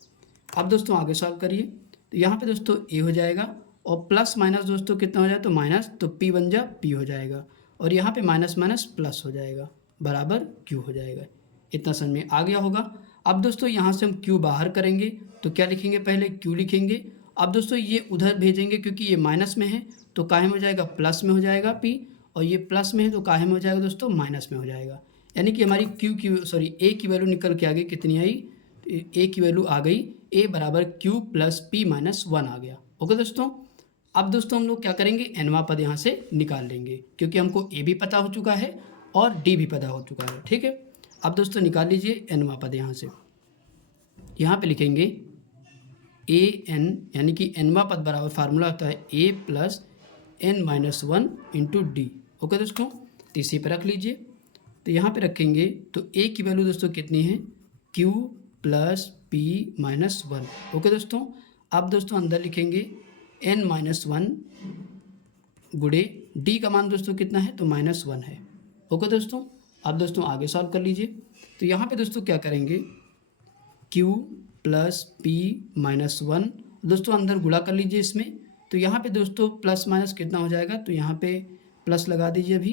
अब दोस्तों आगे सॉल्व करिए। तो यहाँ पे दोस्तों a हो जाएगा, और प्लस माइनस दोस्तों कितना हो जाए, तो माइनस, तो p बन जा p हो जाएगा, और यहाँ पे माइनस माइनस प्लस हो जाएगा, बराबर q हो जाएगा। इतना समझ में आ गया होगा। अब दोस्तों यहाँ से हम q बाहर करेंगे तो क्या लिखेंगे, पहले q लिखेंगे। अब दोस्तों ये उधर भेजेंगे, क्योंकि ये माइनस में है तो काहे में हो जाएगा, प्लस में हो जाएगा p, और ये प्लस में है तो काहे में हो जाएगा दोस्तों, माइनस में हो जाएगा। यानी कि हमारी a की वैल्यू निकल के आ गई, कितनी आई, a की वैल्यू आ गई a बराबर q प्लस p माइनस 1 आ गया। ओके दोस्तों, अब दोस्तों हम लोग क्या करेंगे, nवां पद यहाँ से निकाल लेंगे, क्योंकि हमको a भी पता हो चुका है और d भी पता हो चुका है। ठीक है, अब दोस्तों निकाल लीजिए nवां पद। यहाँ से यहाँ पे लिखेंगे an, यानी कि nवां पद बराबर फार्मूला होता है a plus n minus 1 into D. Okay दोस्तों, तो इसी पर रख लीजिए। तो यहाँ पे रखेंगे तो a की वैल्यू दोस्तों कितनी है, q plus p minus 1। Okay दोस्तों, अब दोस्तों अंदर लिखेंगे n माइनस 1 गुणे d का मान दोस्तों कितना है, तो -1 है। ओके दोस्तों, अब दोस्तों आगे सॉल्व कर लीजिए। तो यहाँ पे दोस्तों क्या करेंगे, q प्लस p माइनस 1 दोस्तों अंदर गुणा कर लीजिए इसमें। तो यहाँ पे दोस्तों प्लस माइनस कितना हो जाएगा, तो यहाँ पे प्लस लगा दीजिए अभी।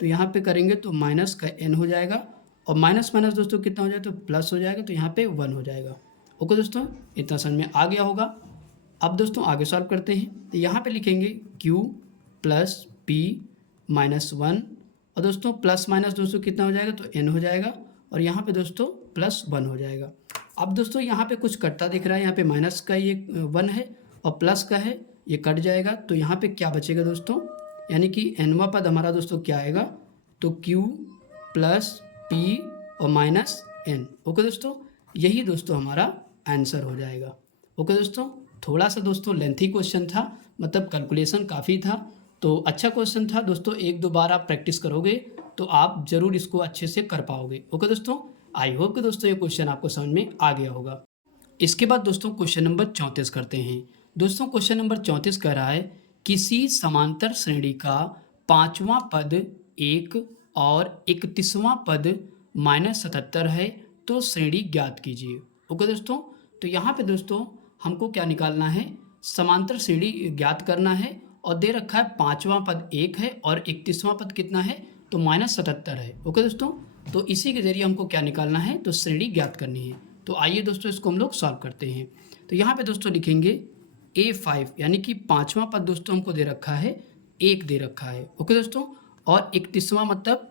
तो यहाँ पे करेंगे तो माइनस का n हो जाएगा, और माइनस माइनस दोस्तों कितना हो जाएगा, तो प्लस हो जाएगा, तो यहाँ पे 1 हो जाएगा। ओके दोस्तों, इतना समझ में आ गया होगा। अब दोस्तों आगे सॉल्व करते हैं। तो यहाँ पे लिखेंगे q प्लस p माइनस 1, और दोस्तों प्लस माइनस दोस्तों कितना हो जाएगा, तो n हो जाएगा, और यहाँ पे दोस्तों प्लस 1 हो जाएगा। अब दोस्तों यहाँ पे कुछ कटता दिख रहा है, यहाँ पे माइनस का ये 1 है और प्लस का है, ये कट जाएगा। तो यहाँ पे क्या बचेगा दोस्तों, यानी कि nवां पद हमारा दोस्तों क्या आएगा, तो q प्लस p और माइनस n। ओके दोस्तों, यही दोस्तों हमारा आंसर हो जाएगा। ओके दोस्तों, थोड़ा सा दोस्तों लेंथी क्वेश्चन था, मतलब कैलकुलेशन काफ़ी था, तो अच्छा क्वेश्चन था दोस्तों। एक दो बार आप प्रैक्टिस करोगे तो आप ज़रूर इसको अच्छे से कर पाओगे। ओके दोस्तों, आई होप कि दोस्तों ये क्वेश्चन आपको समझ में आ गया होगा। इसके बाद दोस्तों क्वेश्चन नंबर 34 करते हैं। दोस्तों क्वेश्चन नंबर 34 कह रहा है, किसी समांतर श्रेणी का 5वां पद 1 और 31वां पद -77 है, तो श्रेणी ज्ञात कीजिए। ओके दोस्तों, तो यहाँ पे दोस्तों हमको क्या निकालना है, समांतर श्रेणी ज्ञात करना है, और दे रखा है 5वां पद 1 है और 31वां पद कितना है, तो -77 है। ओके दोस्तों, तो इसी के जरिए हमको क्या निकालना है, तो श्रेणी ज्ञात करनी है। तो आइए दोस्तों इसको हम लोग सॉल्व करते हैं। तो यहाँ पे दोस्तों लिखेंगे a5, यानी कि 5वां पद दोस्तों हमको दे रखा है 1 दे रखा है। ओके दोस्तों, और 31वां मतलब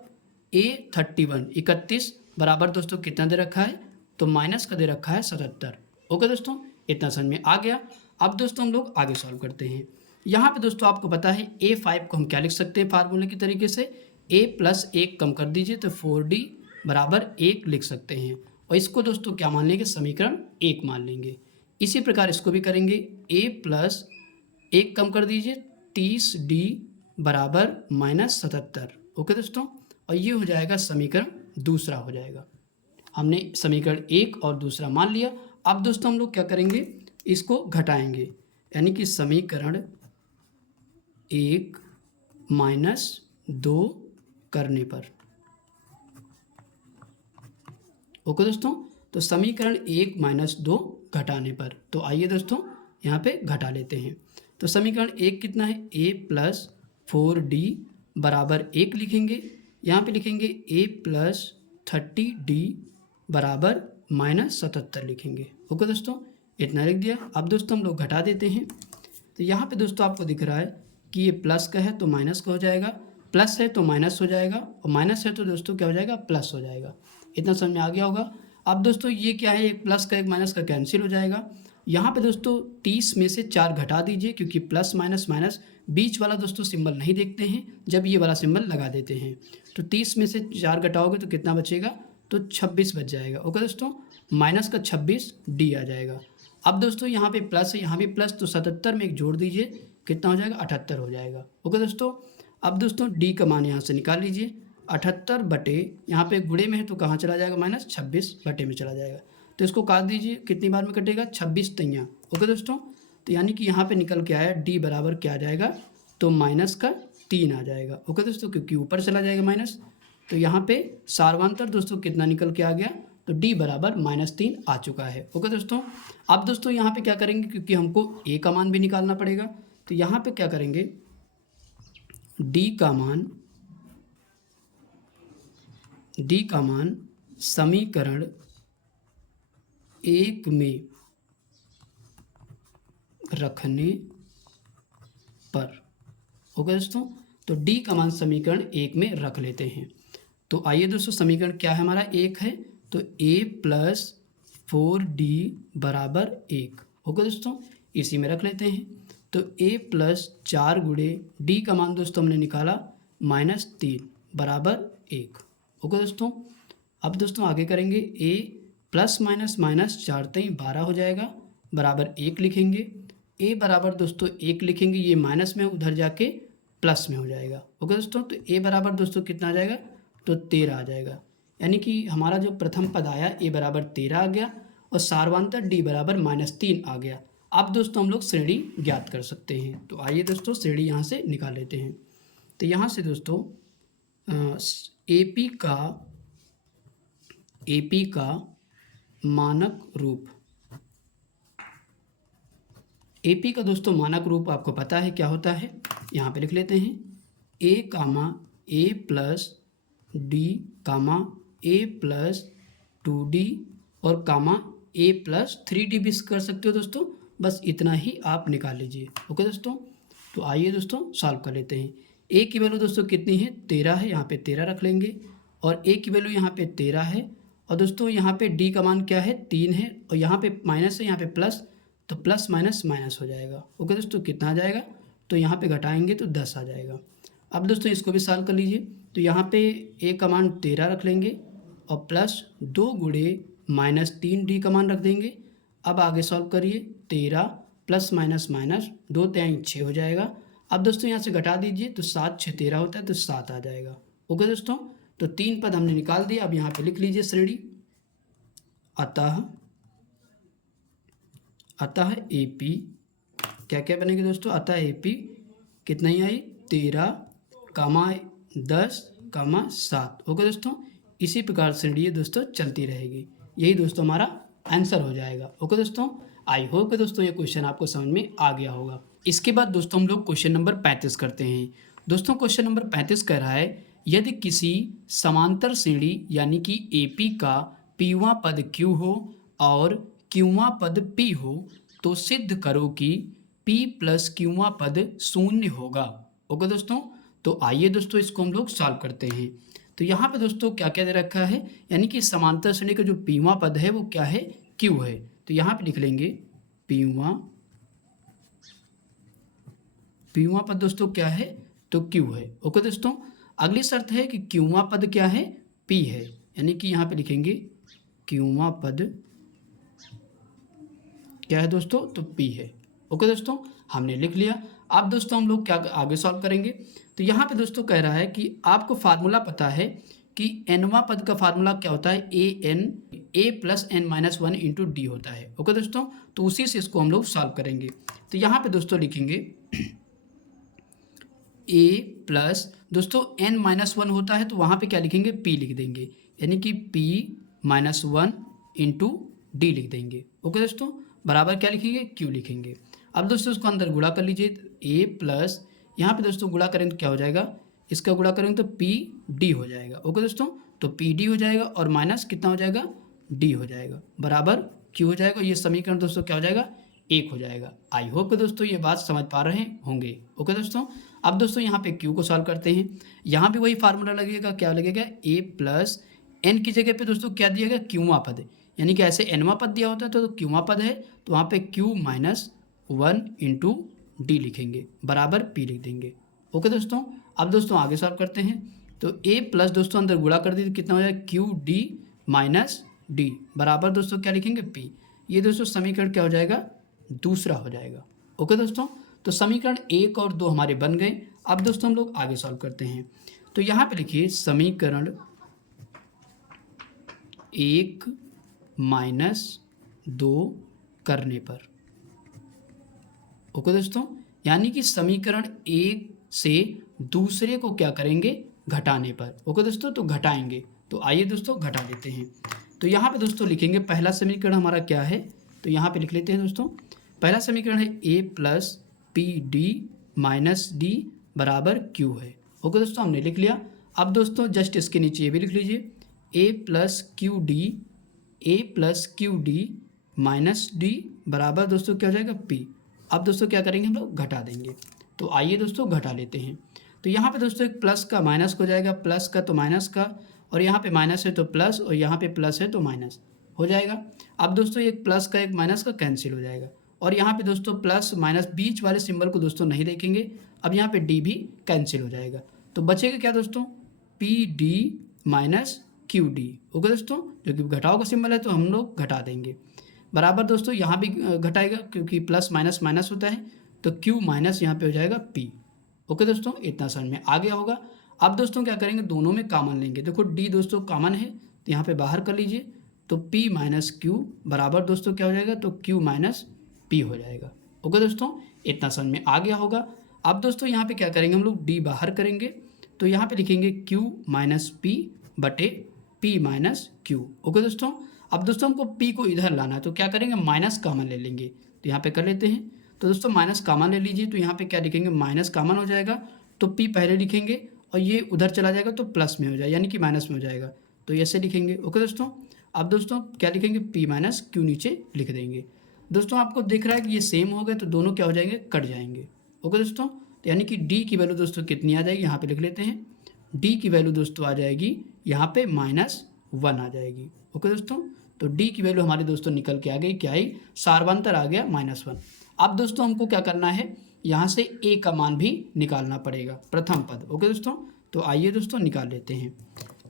a31 31 बराबर दोस्तों कितना दे रखा है, तो माइनस का दे रखा है 77। ओके दोस्तों, इतना समझ में आ गया। अब दोस्तों हम लोग आगे सॉल्व करते हैं। यहाँ पे दोस्तों आपको पता है A5 को हम क्या लिख सकते हैं फार्मूले के तरीके से, a प्लस 1 कम कर दीजिए तो 4d बराबर 1 लिख सकते हैं। और इसको दोस्तों क्या मान लेंगे, समीकरण 1 मान लेंगे। इसी प्रकार इसको भी करेंगे, a प्लस 1 कम कर दीजिए 30d बराबर -77। ओके दोस्तों, और ये हो जाएगा समीकरण दूसरा हो जाएगा। हमने समीकरण 1 और दूसरा मान लिया। अब दोस्तों हम लोग क्या करेंगे, इसको घटाएंगे, यानी कि समीकरण 1 -2 करने पर। ओके दोस्तों, तो समीकरण 1 -2 घटाने पर, तो आइए दोस्तों यहाँ पे घटा लेते हैं। तो समीकरण 1 कितना है, a प्लस 4d बराबर 1 लिखेंगे। यहाँ पे लिखेंगे a प्लस 30d बराबर -77 लिखेंगे। ओके दोस्तों, इतना लिख दिया। अब दोस्तों हम लोग घटा देते हैं। तो यहाँ पे दोस्तों आपको दिख रहा है कि ये प्लस का है तो माइनस का हो जाएगा, प्लस है तो माइनस हो जाएगा, और माइनस है तो दोस्तों क्या हो जाएगा, प्लस हो जाएगा। इतना समझ में आ गया होगा। अब दोस्तों ये क्या है, एक प्लस का एक माइनस का कैंसिल हो जाएगा। यहाँ पे दोस्तों 30 में से 4 घटा दीजिए, क्योंकि प्लस माइनस माइनस बीच वाला दोस्तों सिंबल नहीं देखते हैं, जब ये वाला सिंबल लगा देते हैं। तो 30 में से 4 घटाओगे तो कितना बचेगा, तो 26 बच जाएगा। ओके दोस्तों, माइनस का 26 डी आ जाएगा। अब दोस्तों यहाँ पे प्लस है, यहाँ भी प्लस, तो 77 में एक जोड़ दीजिए, कितना हो जाएगा, 78 हो जाएगा। ओके दोस्तों, अब दोस्तों डी का मान यहाँ से निकाल लीजिए, 78 बटे, यहाँ पे गुणे में है तो कहाँ चला जाएगा, -26 बटे में चला जाएगा। तो इसको काट दीजिए, कितनी बार में कटेगा, 26 तैयाँ। ओके दोस्तों, तो यानी कि यहाँ पे निकल के आया डी बराबर क्या आ जाएगा, तो -3 आ जाएगा। ओके दोस्तों, क्योंकि ऊपर चला जाएगा माइनस, तो यहाँ पे सार्वंतर दोस्तों कितना निकल के आ गया, तो d बराबर -3 आ चुका है। ओके दोस्तों, अब दोस्तों यहाँ पे क्या करेंगे, क्योंकि हमको a का मान भी निकालना पड़ेगा, तो यहाँ पे क्या करेंगे, d का मान समीकरण 1 में रखने पर। ओके दोस्तों, तो d का मान समीकरण 1 में रख लेते हैं। तो आइए दोस्तों, समीकरण क्या है हमारा, 1 है, तो a प्लस 4d बराबर 1। ओके दोस्तों, इसी में रख लेते हैं। तो a प्लस 4 गुणे d का मान दोस्तों हमने निकाला -3 बराबर 1। ओके दोस्तों, अब दोस्तों आगे करेंगे, a प्लस माइनस माइनस 4 3 12 हो जाएगा, बराबर 1 लिखेंगे। a बराबर दोस्तों 1 लिखेंगे, ये माइनस में उधर जाके प्लस में हो जाएगा। ओके दोस्तों, तो a बराबर दोस्तों कितना आ जाएगा, तो 13 आ जाएगा। यानी कि हमारा जो प्रथम पद आया a बराबर 13 आ गया, और सार्वंतर d बराबर -3 आ गया। अब दोस्तों हम लोग श्रेणी ज्ञात कर सकते हैं। तो आइए दोस्तों श्रेणी यहाँ से निकाल लेते हैं। तो यहाँ से दोस्तों AP का मानक रूप, AP का दोस्तों मानक रूप आपको पता है क्या होता है, यहाँ पे लिख लेते हैं, a plus d a plus 2d और a प्लस 3d भी कर सकते हो दोस्तों, बस इतना ही आप निकाल लीजिए। ओके दोस्तों, तो आइए दोस्तों सॉल्व कर लेते हैं। a की वैल्यू दोस्तों कितनी है, 13 है, यहाँ पे 13 रख लेंगे, और a की वैल्यू यहाँ पे 13 है, और दोस्तों यहाँ पे d का मान क्या है, 3 है, और यहाँ पे माइनस है, यहाँ पे प्लस, तो प्लस माइनस माइनस हो जाएगा। ओके दोस्तों, कितना आ जाएगा, तो यहाँ पे घटाएंगे तो 10 आ जाएगा। अब दोस्तों इसको भी सॉल्व कर लीजिए। तो यहाँ पे a का मान 13 रख लेंगे, और प्लस 2 गुणे -3d का मान रख देंगे। अब आगे सॉल्व करिए, 13 प्लस माइनस माइनस 2 3 6 हो जाएगा। अब दोस्तों यहाँ से घटा दीजिए, तो 7 6 13 होता है, तो 7 आ जाएगा। ओके दोस्तों, तो 3 पद हमने निकाल दिए। अब यहाँ पे लिख लीजिए श्रेणी, अतः AP क्या क्या बनेगी दोस्तों, अतः AP कितना ही आई, 13, 10, 7। ओके दोस्तों, इसी प्रकार श्रेणी दोस्तों चलती रहेगी। यही दोस्तों हमारा आंसर हो जाएगा। ओके दोस्तों, आई होप कि दोस्तों ये क्वेश्चन आपको समझ में आ गया होगा। इसके बाद दोस्तों हम लोग क्वेश्चन नंबर 35 करते हैं। दोस्तों क्वेश्चन नंबर 35 कह रहा है, यदि किसी समांतर श्रेणी यानी कि AP का Pवां पद Q हो और Qवां पद P हो, तो सिद्ध करो कि P प्लस Qवां पद 0 होगा। ओके दोस्तों, तो आइए दोस्तों इसको हम लोग सॉल्व करते हैं। तो यहाँ पे दोस्तों क्या क्या दे रखा है, यानी कि समांतर श्रेणी का जो Pवां पद है वो क्या है, Q है। तो यहाँ पे लिख लेंगे Pवां पीवां पद दोस्तों क्या है, तो क्यू है। ओके दोस्तों, अगली शर्त है कि क्यूवां पद क्या है, पी है, यानी कि यहाँ पे लिखेंगे क्यूवां पद क्या है दोस्तों, तो पी है। ओके दोस्तों, हमने लिख लिया। अब दोस्तों हम लोग क्या आगे सॉल्व करेंगे, तो यहाँ पे दोस्तों कह रहा है कि आपको फार्मूला पता है कि एनवा पद का फार्मूला क्या होता है, A plus N minus one into D होता है। ओके दोस्तों, तो उसी से इसको हम लोग सॉल्व करेंगे। तो यहाँ पे दोस्तों लिखेंगे ए प्लस दोस्तों एन माइनस वन होता है तो वहाँ पे क्या लिखेंगे, पी लिख देंगे, यानी कि P minus one into D लिख देंगे। ओके दोस्तों, बराबर क्या लिखेंगे, क्यू लिखेंगे। अब दोस्तों इसको अंदर गुणा कर लीजिए, ए प्लस यहाँ पे दोस्तों गुणा करेंगे तो क्या हो जाएगा, इसका गुणा करेंगे तो पी डी हो जाएगा। ओके दोस्तों, तो पी डी हो जाएगा और माइनस कितना हो जाएगा, डी हो जाएगा, बराबर क्यू हो जाएगा। ये समीकरण दोस्तों क्या हो जाएगा, एक हो जाएगा। आई होप कि दोस्तों ये बात समझ पा रहे होंगे। ओके दोस्तों, अब दोस्तों यहाँ पे क्यू को सॉल्व करते हैं। यहाँ भी वही फार्मूला लगेगा, क्या लगेगा, ए प्लस एन की जगह पे दोस्तों क्या दिया गया, क्यूवा पद, यानी कि ऐसे एनवा पद दिया होता है तो क्यूवा पद है तो वहाँ पे Q minus one into D लिखेंगे, बराबर पी लिख देंगे। ओके दोस्तों, अब दोस्तों आगे सॉल्व करते हैं। तो ए प्लस दोस्तों अंदर गुणा कर दीजिए, कितना हो जाएगा, क्यू डी माइनस डी, बराबर दोस्तों क्या लिखेंगे, पी। ये दोस्तों समीकरण क्या हो जाएगा, दूसरा हो जाएगा। ओके दोस्तों, तो समीकरण एक और दो हमारे बन गए। अब दोस्तों हम लोग आगे सॉल्व करते हैं। तो यहाँ पे लिखिए समीकरण एक माइनस दो करने पर। ओके दोस्तों, यानी कि समीकरण एक से दूसरे को क्या करेंगे, घटाने पर। ओके दोस्तों, तो घटाएंगे, तो आइए दोस्तों घटा लेते हैं। तो यहाँ पे दोस्तों लिखेंगे पहला समीकरण हमारा क्या है, तो यहाँ पे लिख लेते हैं दोस्तों। पहला समीकरण है A plus P D minus D बराबर क्यू है। ओके दोस्तों, हमने लिख लिया। अब दोस्तों जस्ट इसके नीचे ये भी लिख लीजिए, A plus Q D minus D बराबर दोस्तों क्या हो जाएगा, पी। अब दोस्तों क्या करेंगे, हम लोग घटा देंगे। तो आइए दोस्तों घटा लेते हैं। तो यहाँ पे दोस्तों एक प्लस का माइनस हो जाएगा, प्लस का तो माइनस का, और यहाँ पे माइनस है तो प्लस, और यहाँ पे प्लस है तो माइनस हो जाएगा। अब दोस्तों एक प्लस का एक माइनस का कैंसिल हो जाएगा, और यहाँ पे दोस्तों प्लस माइनस बीच वाले सिंबल को दोस्तों नहीं देखेंगे। अब यहाँ पे डी भी कैंसिल हो जाएगा, तो बचेगा क्या दोस्तों, P D minus Q D. Okay दोस्तों, जो कि घटाव का सिंबल है तो हम लोग घटा देंगे, बराबर दोस्तों यहाँ भी घटाएगा क्योंकि प्लस माइनस माइनस होता है, तो क्यू माइनस यहाँ पे हो जाएगा पी। ओके दोस्तों, इतना समझ में आ गया होगा। अब दोस्तों क्या करेंगे, दोनों में कॉमन लेंगे। देखो डी दोस्तों कॉमन है तो यहाँ पे बाहर कर लीजिए, तो पी माइनस क्यू बराबर दोस्तों क्या हो जाएगा, तो क्यू माइनस पी हो जाएगा। ओके दोस्तों, इतना समझ में आ गया होगा। अब दोस्तों यहाँ पे क्या करेंगे, हम लोग डी बाहर करेंगे, तो यहाँ पे लिखेंगे क्यू माइनस पी बटे पी माइनस क्यू। ओके दोस्तों, अब दोस्तों हमको p को इधर लाना है तो क्या करेंगे, माइनस कॉमन ले लेंगे, तो यहाँ पे कर लेते हैं। तो दोस्तों माइनस कॉमन ले लीजिए, तो यहाँ पे क्या लिखेंगे, माइनस कॉमन हो जाएगा, तो p पहले लिखेंगे और ये उधर चला जाएगा तो प्लस में हो जाएगा, यानी कि माइनस में हो जाएगा, तो ऐसे लिखेंगे। ओके दोस्तों, अब दोस्तों क्या लिखेंगे, p माइनस क्यू नीचे लिख देंगे। दोस्तों आपको दिख रहा है कि ये सेम हो गए तो दोनों क्या हो जाएंगे, कट जाएंगे। ओके दोस्तों, तो यानी कि d की वैल्यू दोस्तों कितनी आ जाएगी, यहाँ पे लिख लेते हैं, d की वैल्यू दोस्तों आ जाएगी यहाँ पे -1 आ जाएगी। ओके दोस्तों, तो d की वैल्यू हमारी दोस्तों निकल के आ गई, क्या आई, सार्वंतर आ गया -1। अब दोस्तों हमको क्या करना है, यहाँ से a का मान भी निकालना पड़ेगा, प्रथम पद। ओके दोस्तों, तो आइए दोस्तों निकाल लेते हैं।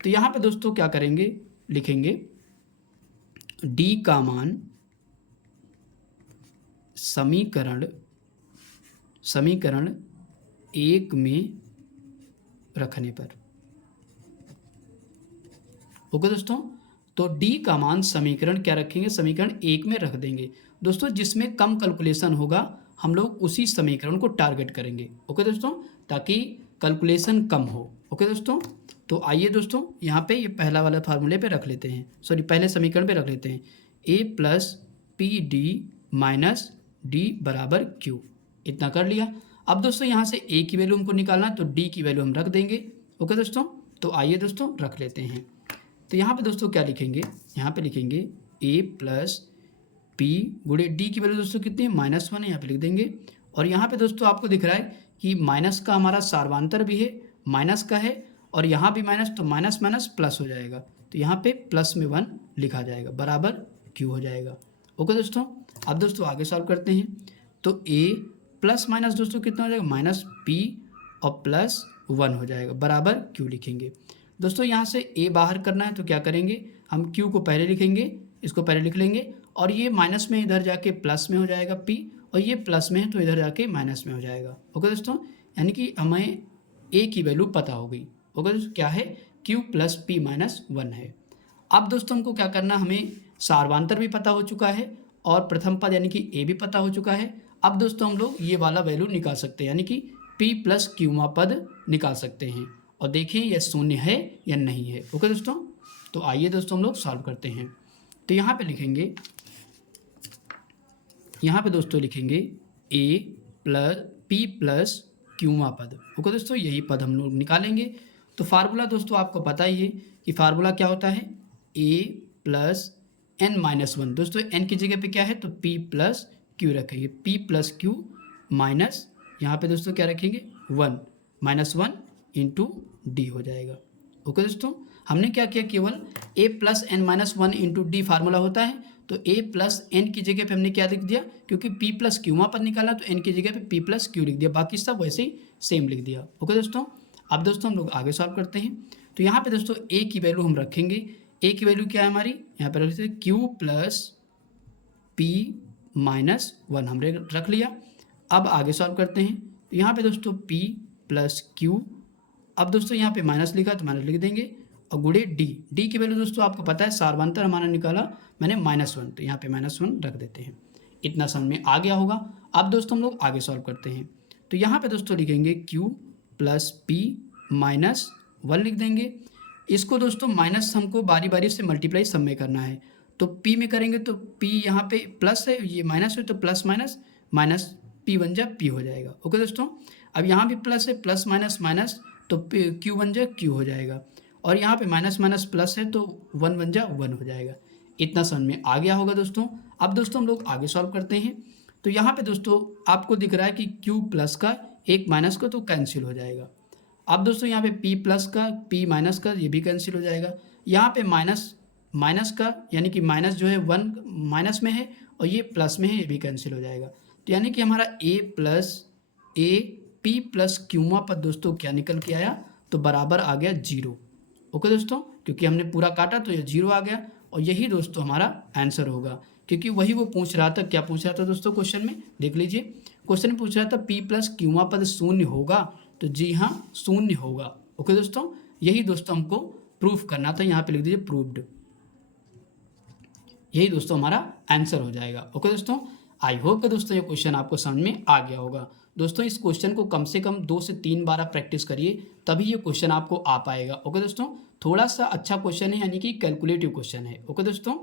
तो यहाँ पे दोस्तों क्या करेंगे, लिखेंगे d का मान समीकरण एक में रखने पर। ओके दोस्तों, तो d का मान समीकरण क्या रखेंगे, समीकरण एक में रख देंगे। दोस्तों जिसमें कम कैलकुलेशन होगा हम लोग उसी समीकरण को टारगेट करेंगे। ओके दोस्तों, ताकि कैलकुलेशन कम हो। ओके दोस्तों, तो आइए दोस्तों यहाँ पे ये पहला वाला फार्मूले पे रख लेते हैं, सॉरी पहले समीकरण पे रख लेते हैं, a plus P D minus D बराबर क्यू। इतना कर लिया। अब दोस्तों यहाँ से a की वैल्यू हमको निकालना है तो d की वैल्यू हम रख देंगे। ओके दोस्तों, तो आइए दोस्तों रख लेते हैं। तो यहाँ पे दोस्तों क्या लिखेंगे, यहाँ पे लिखेंगे a प्लस पी गुणे डी की वैल्यू दोस्तों कितनी है, -1 है, यहाँ पे लिख देंगे। और यहाँ पे दोस्तों आपको दिख रहा है कि माइनस का हमारा सार्वांतर भी है, माइनस का है, और यहाँ भी माइनस, तो माइनस माइनस प्लस हो जाएगा, तो यहाँ पे प्लस में 1 लिखा जाएगा, बराबर क्यू हो जाएगा। ओके दोस्तों, अब दोस्तों आगे सॉल्व करते हैं। तो a प्लस माइनस दोस्तों कितना हो जाएगा, माइनस पी और प्लस 1 हो जाएगा, बराबर क्यू लिखेंगे। दोस्तों यहाँ से ए बाहर करना है तो क्या करेंगे, हम क्यू को पहले लिखेंगे, इसको पहले लिख लेंगे, और ये माइनस में इधर जाके प्लस में हो जाएगा पी, और ये प्लस में है तो इधर जाके माइनस में हो जाएगा। ओके दोस्तों, यानी कि हमें ए की वैल्यू पता हो गई। ओके दोस्तों, क्या है, क्यू प्लस पी माइनस 1 है। अब दोस्तों हमको क्या करना, हमें सार्वांतर भी पता हो चुका है और प्रथम पद यानी कि ए भी पता हो चुका है। अब दोस्तों हम लोग ये वाला वैल्यू निकाल सकते हैं, यानी कि पी प्लस क्यूमा पद निकाल सकते हैं, और देखें यह शून्य है या नहीं है। ओके दोस्तों, तो आइए दोस्तों हम लोग सॉल्व करते हैं। तो यहाँ पे लिखेंगे, यहाँ पे दोस्तों लिखेंगे ए प्लस पी प्लस क्यूमा पद। ओके दोस्तों, यही पद हम लोग निकालेंगे। तो फार्मूला दोस्तों आपको पता ही है कि फार्मूला क्या होता है, ए प्लस एन माइनस 1। दोस्तों एन की जगह पे क्या है, तो पी प्लस क्यू रखेंगे, पी प्लस क्यू माइनस यहाँ पे दोस्तों क्या रखेंगे, 1 माइनस 1 इंटू डी हो जाएगा। ओके दोस्तों, हमने क्या किया, केवल A plus N minus 1 into D formula होता है, तो ए प्लस एन की जगह पे हमने क्या लिख दिया, क्योंकि पी प्लस क्यूमा पर निकाला तो एन की जगह पे पी प्लस क्यू लिख दिया, बाकी सब वैसे ही सेम लिख दिया। ओके दोस्तों, अब दोस्तों हम लोग आगे सॉल्व करते हैं। तो यहाँ पे दोस्तों ए की वैल्यू हम रखेंगे, ए की वैल्यू क्या है हमारी, यहाँ पर रखते हैं क्यू प्लस पी माइनस 1 हमने रख लिया। अब आगे सॉल्व करते हैं। तो यहाँ पे दोस्तों पी प्लस क्यू, अब दोस्तों यहाँ पे माइनस लिखा तो माइनस लिख देंगे, और गुड़े डी, डी की वैल्यू दोस्तों आपको पता है सार्वंतर हमारा निकाला मैंने -1, तो यहाँ पे -1 रख देते हैं। इतना समझ में आ गया होगा। अब दोस्तों हम लोग आगे सॉल्व करते हैं। तो यहाँ पे दोस्तों लिखेंगे q प्लस पी माइनस 1 लिख देंगे। इसको दोस्तों माइनस हमको बारी बारी से मल्टीप्लाई सब में करना है, तो p में करेंगे तो p यहाँ पे प्लस है, ये माइनस है, तो प्लस माइनस माइनस p बन जा p हो जाएगा। ओके दोस्तों, अब यहाँ भी प्लस है, प्लस माइनस माइनस तो q बन जा q हो जाएगा, और यहाँ पे माइनस माइनस प्लस है तो 1 बन जा 1 हो जाएगा। इतना समझ में आ गया होगा दोस्तों। अब दोस्तों हम लोग आगे सॉल्व करते हैं। तो यहाँ पे दोस्तों आपको दिख रहा है कि q प्लस का एक माइनस का तो कैंसिल हो जाएगा। अब दोस्तों यहाँ पे p प्लस का p माइनस का ये भी कैंसिल हो जाएगा। यहाँ पे माइनस माइनस का यानी कि माइनस जो है 1 माइनस में है और ये प्लस में है, ये भी कैंसिल हो जाएगा। तो यानी कि हमारा a plus A P plus क्यूमा पर दोस्तों क्या निकल के आया, तो बराबर आ गया 0। ओके दोस्तों, क्योंकि हमने पूरा काटा तो ये 0 आ गया, और यही दोस्तों हमारा आंसर होगा, क्योंकि वही वो पूछ रहा था। क्या पूछ रहा था दोस्तों क्वेश्चन में, देख लीजिए। क्वेश्चन में पूछ रहा था p प्लस क्यूमा पद शून्य होगा, तो जी हाँ शून्य होगा। ओके दोस्तों, यही दोस्तों हमको प्रूफ करना था, यहाँ पे लिख दीजिए प्रूव्ड। यही दोस्तों हमारा आंसर हो जाएगा। ओके दोस्तों, आई होप कि दोस्तों ये क्वेश्चन आपको समझ में आ गया होगा। दोस्तों इस क्वेश्चन को कम से कम 2 से 3 बार आप प्रैक्टिस करिए, तभी ये क्वेश्चन आपको आ पाएगा। ओके दोस्तों, थोड़ा सा अच्छा क्वेश्चन है, यानी कि कैलकुलेटिव क्वेश्चन है। ओके दोस्तों,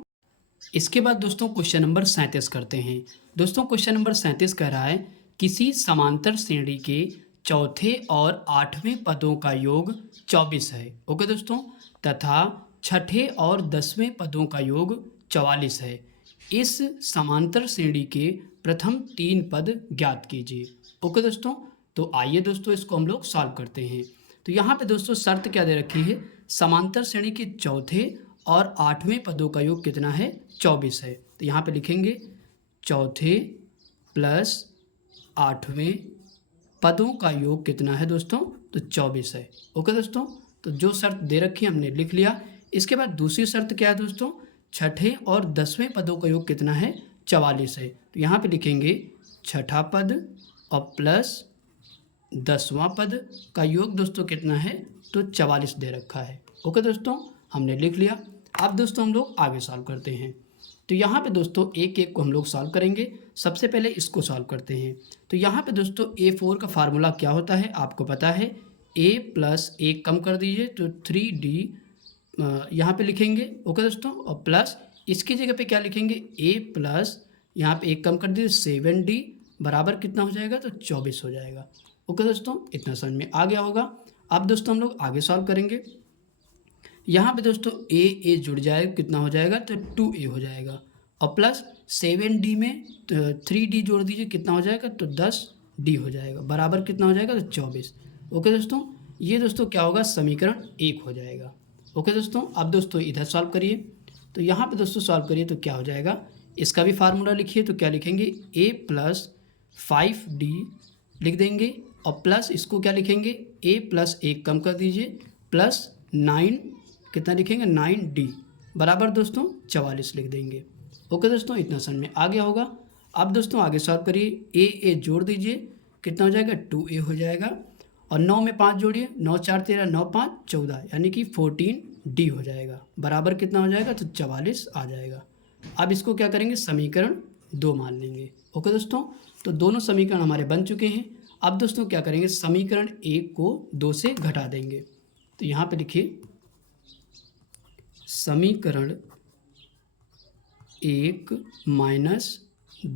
इसके बाद दोस्तों क्वेश्चन नंबर 37 करते हैं। दोस्तों क्वेश्चन नंबर 37 कह रहा है, किसी समांतर श्रेणी के चौथे और 8वें पदों का योग 24 है। ओके दोस्तों, तथा छठे और 10वें पदों का योग 44 है। इस समांतर श्रेणी के प्रथम 3 पद ज्ञात कीजिए। ओके दोस्तों, तो आइए दोस्तों इसको हम लोग सॉल्व करते हैं। तो यहाँ पे दोस्तों शर्त क्या दे रखी है, समांतर श्रेणी के चौथे और 8वें पदों का योग कितना है, 24 है। तो यहाँ पे लिखेंगे चौथे प्लस 8वें पदों का योग कितना है दोस्तों, तो 24 है। ओके दोस्तों, तो जो शर्त दे रखी है हमने लिख लिया। इसके बाद दूसरी शर्त क्या है दोस्तों, छठे और 10वें पदों का योग कितना है, 44 है। तो यहाँ पे लिखेंगे छठा पद और प्लस 10वां पद का योग दोस्तों कितना है, तो 44 दे रखा है। ओके दोस्तों, हमने लिख लिया। अब दोस्तों हम लोग आगे सॉल्व करते हैं। तो यहाँ पे दोस्तों एक एक को हम लोग सॉल्व करेंगे। सबसे पहले इसको सॉल्व करते हैं। तो यहाँ पे दोस्तों A4 का फार्मूला क्या होता है आपको पता है, a प्लस 1 कम कर दीजिए तो 3d यहाँ पे लिखेंगे। ओके दोस्तों, और प्लस इसकी जगह पे क्या लिखेंगे, a प्लस यहाँ पे 1 कम कर दीजिए 7d बराबर कितना हो जाएगा, तो 24 हो जाएगा। ओके दोस्तों, इतना समझ में आ गया होगा। अब दोस्तों हम लोग आगे सॉल्व करेंगे। यहाँ पे दोस्तों a जुड़ जाएगा, कितना हो जाएगा, तो 2a हो जाएगा, और प्लस 7d में 3d जोड़ दीजिए, कितना हो जाएगा, तो 10d हो जाएगा, बराबर कितना हो जाएगा, तो 24। ओके दोस्तों, ये दोस्तों क्या होगा, समीकरण 1 हो जाएगा। ओके दोस्तों, अब दोस्तों इधर सॉल्व करिए। तो यहाँ पे दोस्तों सॉल्व करिए तो क्या हो जाएगा, इसका भी फार्मूला लिखिए। तो क्या लिखेंगे, a प्लस 5D लिख देंगे और प्लस इसको क्या लिखेंगे, a प्लस 1 कम कर दीजिए प्लस 9 कितना लिखेंगे 9D बराबर दोस्तों 44 लिख देंगे। ओके दोस्तों, इतना समझ में आ गया होगा। अब दोस्तों आगे सॉल्व करिए, a जोड़ दीजिए कितना हो जाएगा 2a हो जाएगा और 9 में 5 जोड़िए, 9 4 13 9 5 14 यानी कि 14D हो जाएगा बराबर कितना हो जाएगा तो 44 आ जाएगा। अब इसको क्या करेंगे समीकरण 2 मान लेंगे। ओके दोस्तों, तो दोनों समीकरण हमारे बन चुके हैं। अब दोस्तों क्या करेंगे समीकरण 1 को 2 से घटा देंगे। तो यहाँ पे लिखिए समीकरण 1 माइनस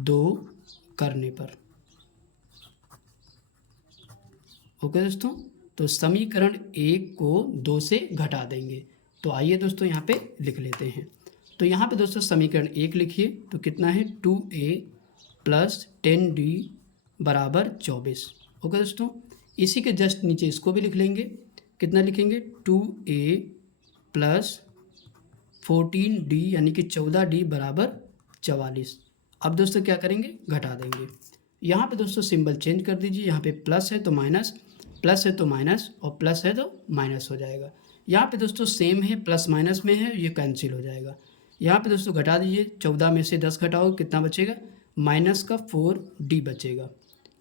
2 करने पर। ओके दोस्तों, तो समीकरण 1 को 2 से घटा देंगे। तो आइए दोस्तों यहाँ पे लिख लेते हैं। तो यहाँ पे दोस्तों समीकरण 1 लिखिए तो कितना है 2a प्लस 10d बराबर 24। ओके दोस्तों, इसी के जस्ट नीचे इसको भी लिख लेंगे, कितना लिखेंगे 2a प्लस 14d यानी कि 14d बराबर 44। अब दोस्तों क्या करेंगे घटा देंगे। यहाँ पे दोस्तों सिंबल चेंज कर दीजिए, यहाँ पे प्लस है तो माइनस, प्लस है तो माइनस और प्लस है तो माइनस हो जाएगा। यहाँ पे दोस्तों सेम है प्लस माइनस में है, ये कैंसिल हो जाएगा। यहाँ पे दोस्तों घटा दीजिए, 14 में से 10 घटाओ कितना बचेगा माइनस का 4d बचेगा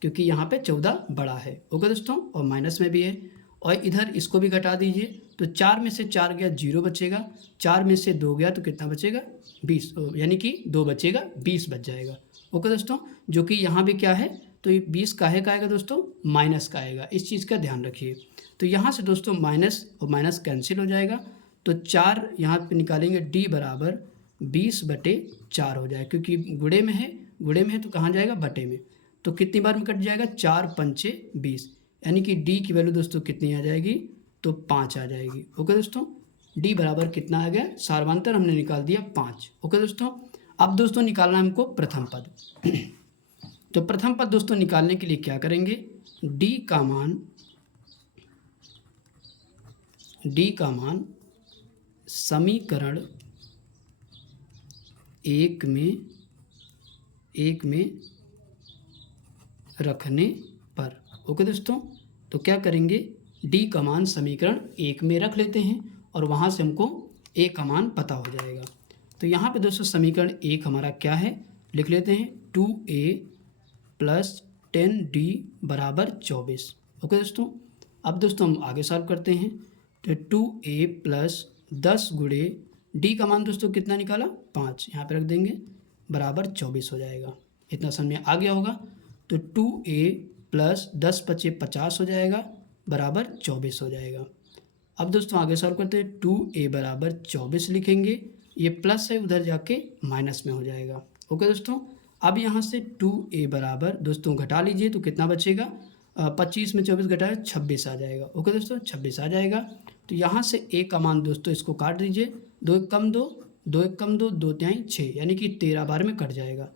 क्योंकि यहाँ पे 14 बड़ा है। ओके दोस्तों, और माइनस में भी है। और इधर इसको भी घटा दीजिए तो 4 में से 4 गया 0 बचेगा, 4 में से 2 गया तो कितना बचेगा 20 यानी कि 2 बचेगा 20 बच जाएगा। ओके दोस्तों, जो कि यहाँ भी क्या है तो ये 20 काहे का आएगा दोस्तों माइनस का आएगा, इस चीज़ का ध्यान रखिए। तो यहाँ से दोस्तों माइनस और माइनस कैंसिल हो जाएगा तो 4 यहाँ पे निकालेंगे d बराबर 20/4 हो जाएगा क्योंकि गुणे में है तो कहाँ जाएगा बटे में। तो कितनी बार में कट जाएगा 4 पंचे 20 यानी कि d की वैल्यू दोस्तों कितनी आ जाएगी तो 5 आ जाएगी। ओके दोस्तों, d बराबर कितना आ गया सार्वंतर हमने निकाल दिया 5। ओके दोस्तों, अब दोस्तों निकालना है हमको प्रथम पद। तो प्रथम पद दोस्तों निकालने के लिए क्या करेंगे d का मान समीकरण 1 में रखने पर। ओके दोस्तों, तो क्या करेंगे d का मान समीकरण 1 में रख लेते हैं और वहाँ से हमको a का मान पता हो जाएगा। तो यहाँ पे दोस्तों समीकरण 1 हमारा क्या है लिख लेते हैं 2a प्लस 10d बराबर 24। ओके दोस्तों, अब दोस्तों हम आगे सॉल्व करते हैं। तो 2a प्लस 10 गुणे d का मान दोस्तों कितना निकाला 5, यहाँ पे रख देंगे बराबर 24 हो जाएगा। इतना समझ में आ गया होगा। तो 2a प्लस 10 पचे 50 हो जाएगा बराबर 24 हो जाएगा। अब दोस्तों आगे सॉल्व करते हैं 2a बराबर 24 लिखेंगे, ये प्लस है उधर जाके माइनस में हो जाएगा। ओके दोस्तों, अब यहाँ से 2a बराबर दोस्तों घटा लीजिए तो कितना बचेगा 25 में 24 घटाए 26 आ जाएगा। ओके दोस्तों 26 आ जाएगा। तो यहाँ से a का मान दोस्तों इसको काट दीजिए, 2 1 कम 2, 2 1 कम 2, 2 3 6 यानी कि 13 बार में कट जाएगा।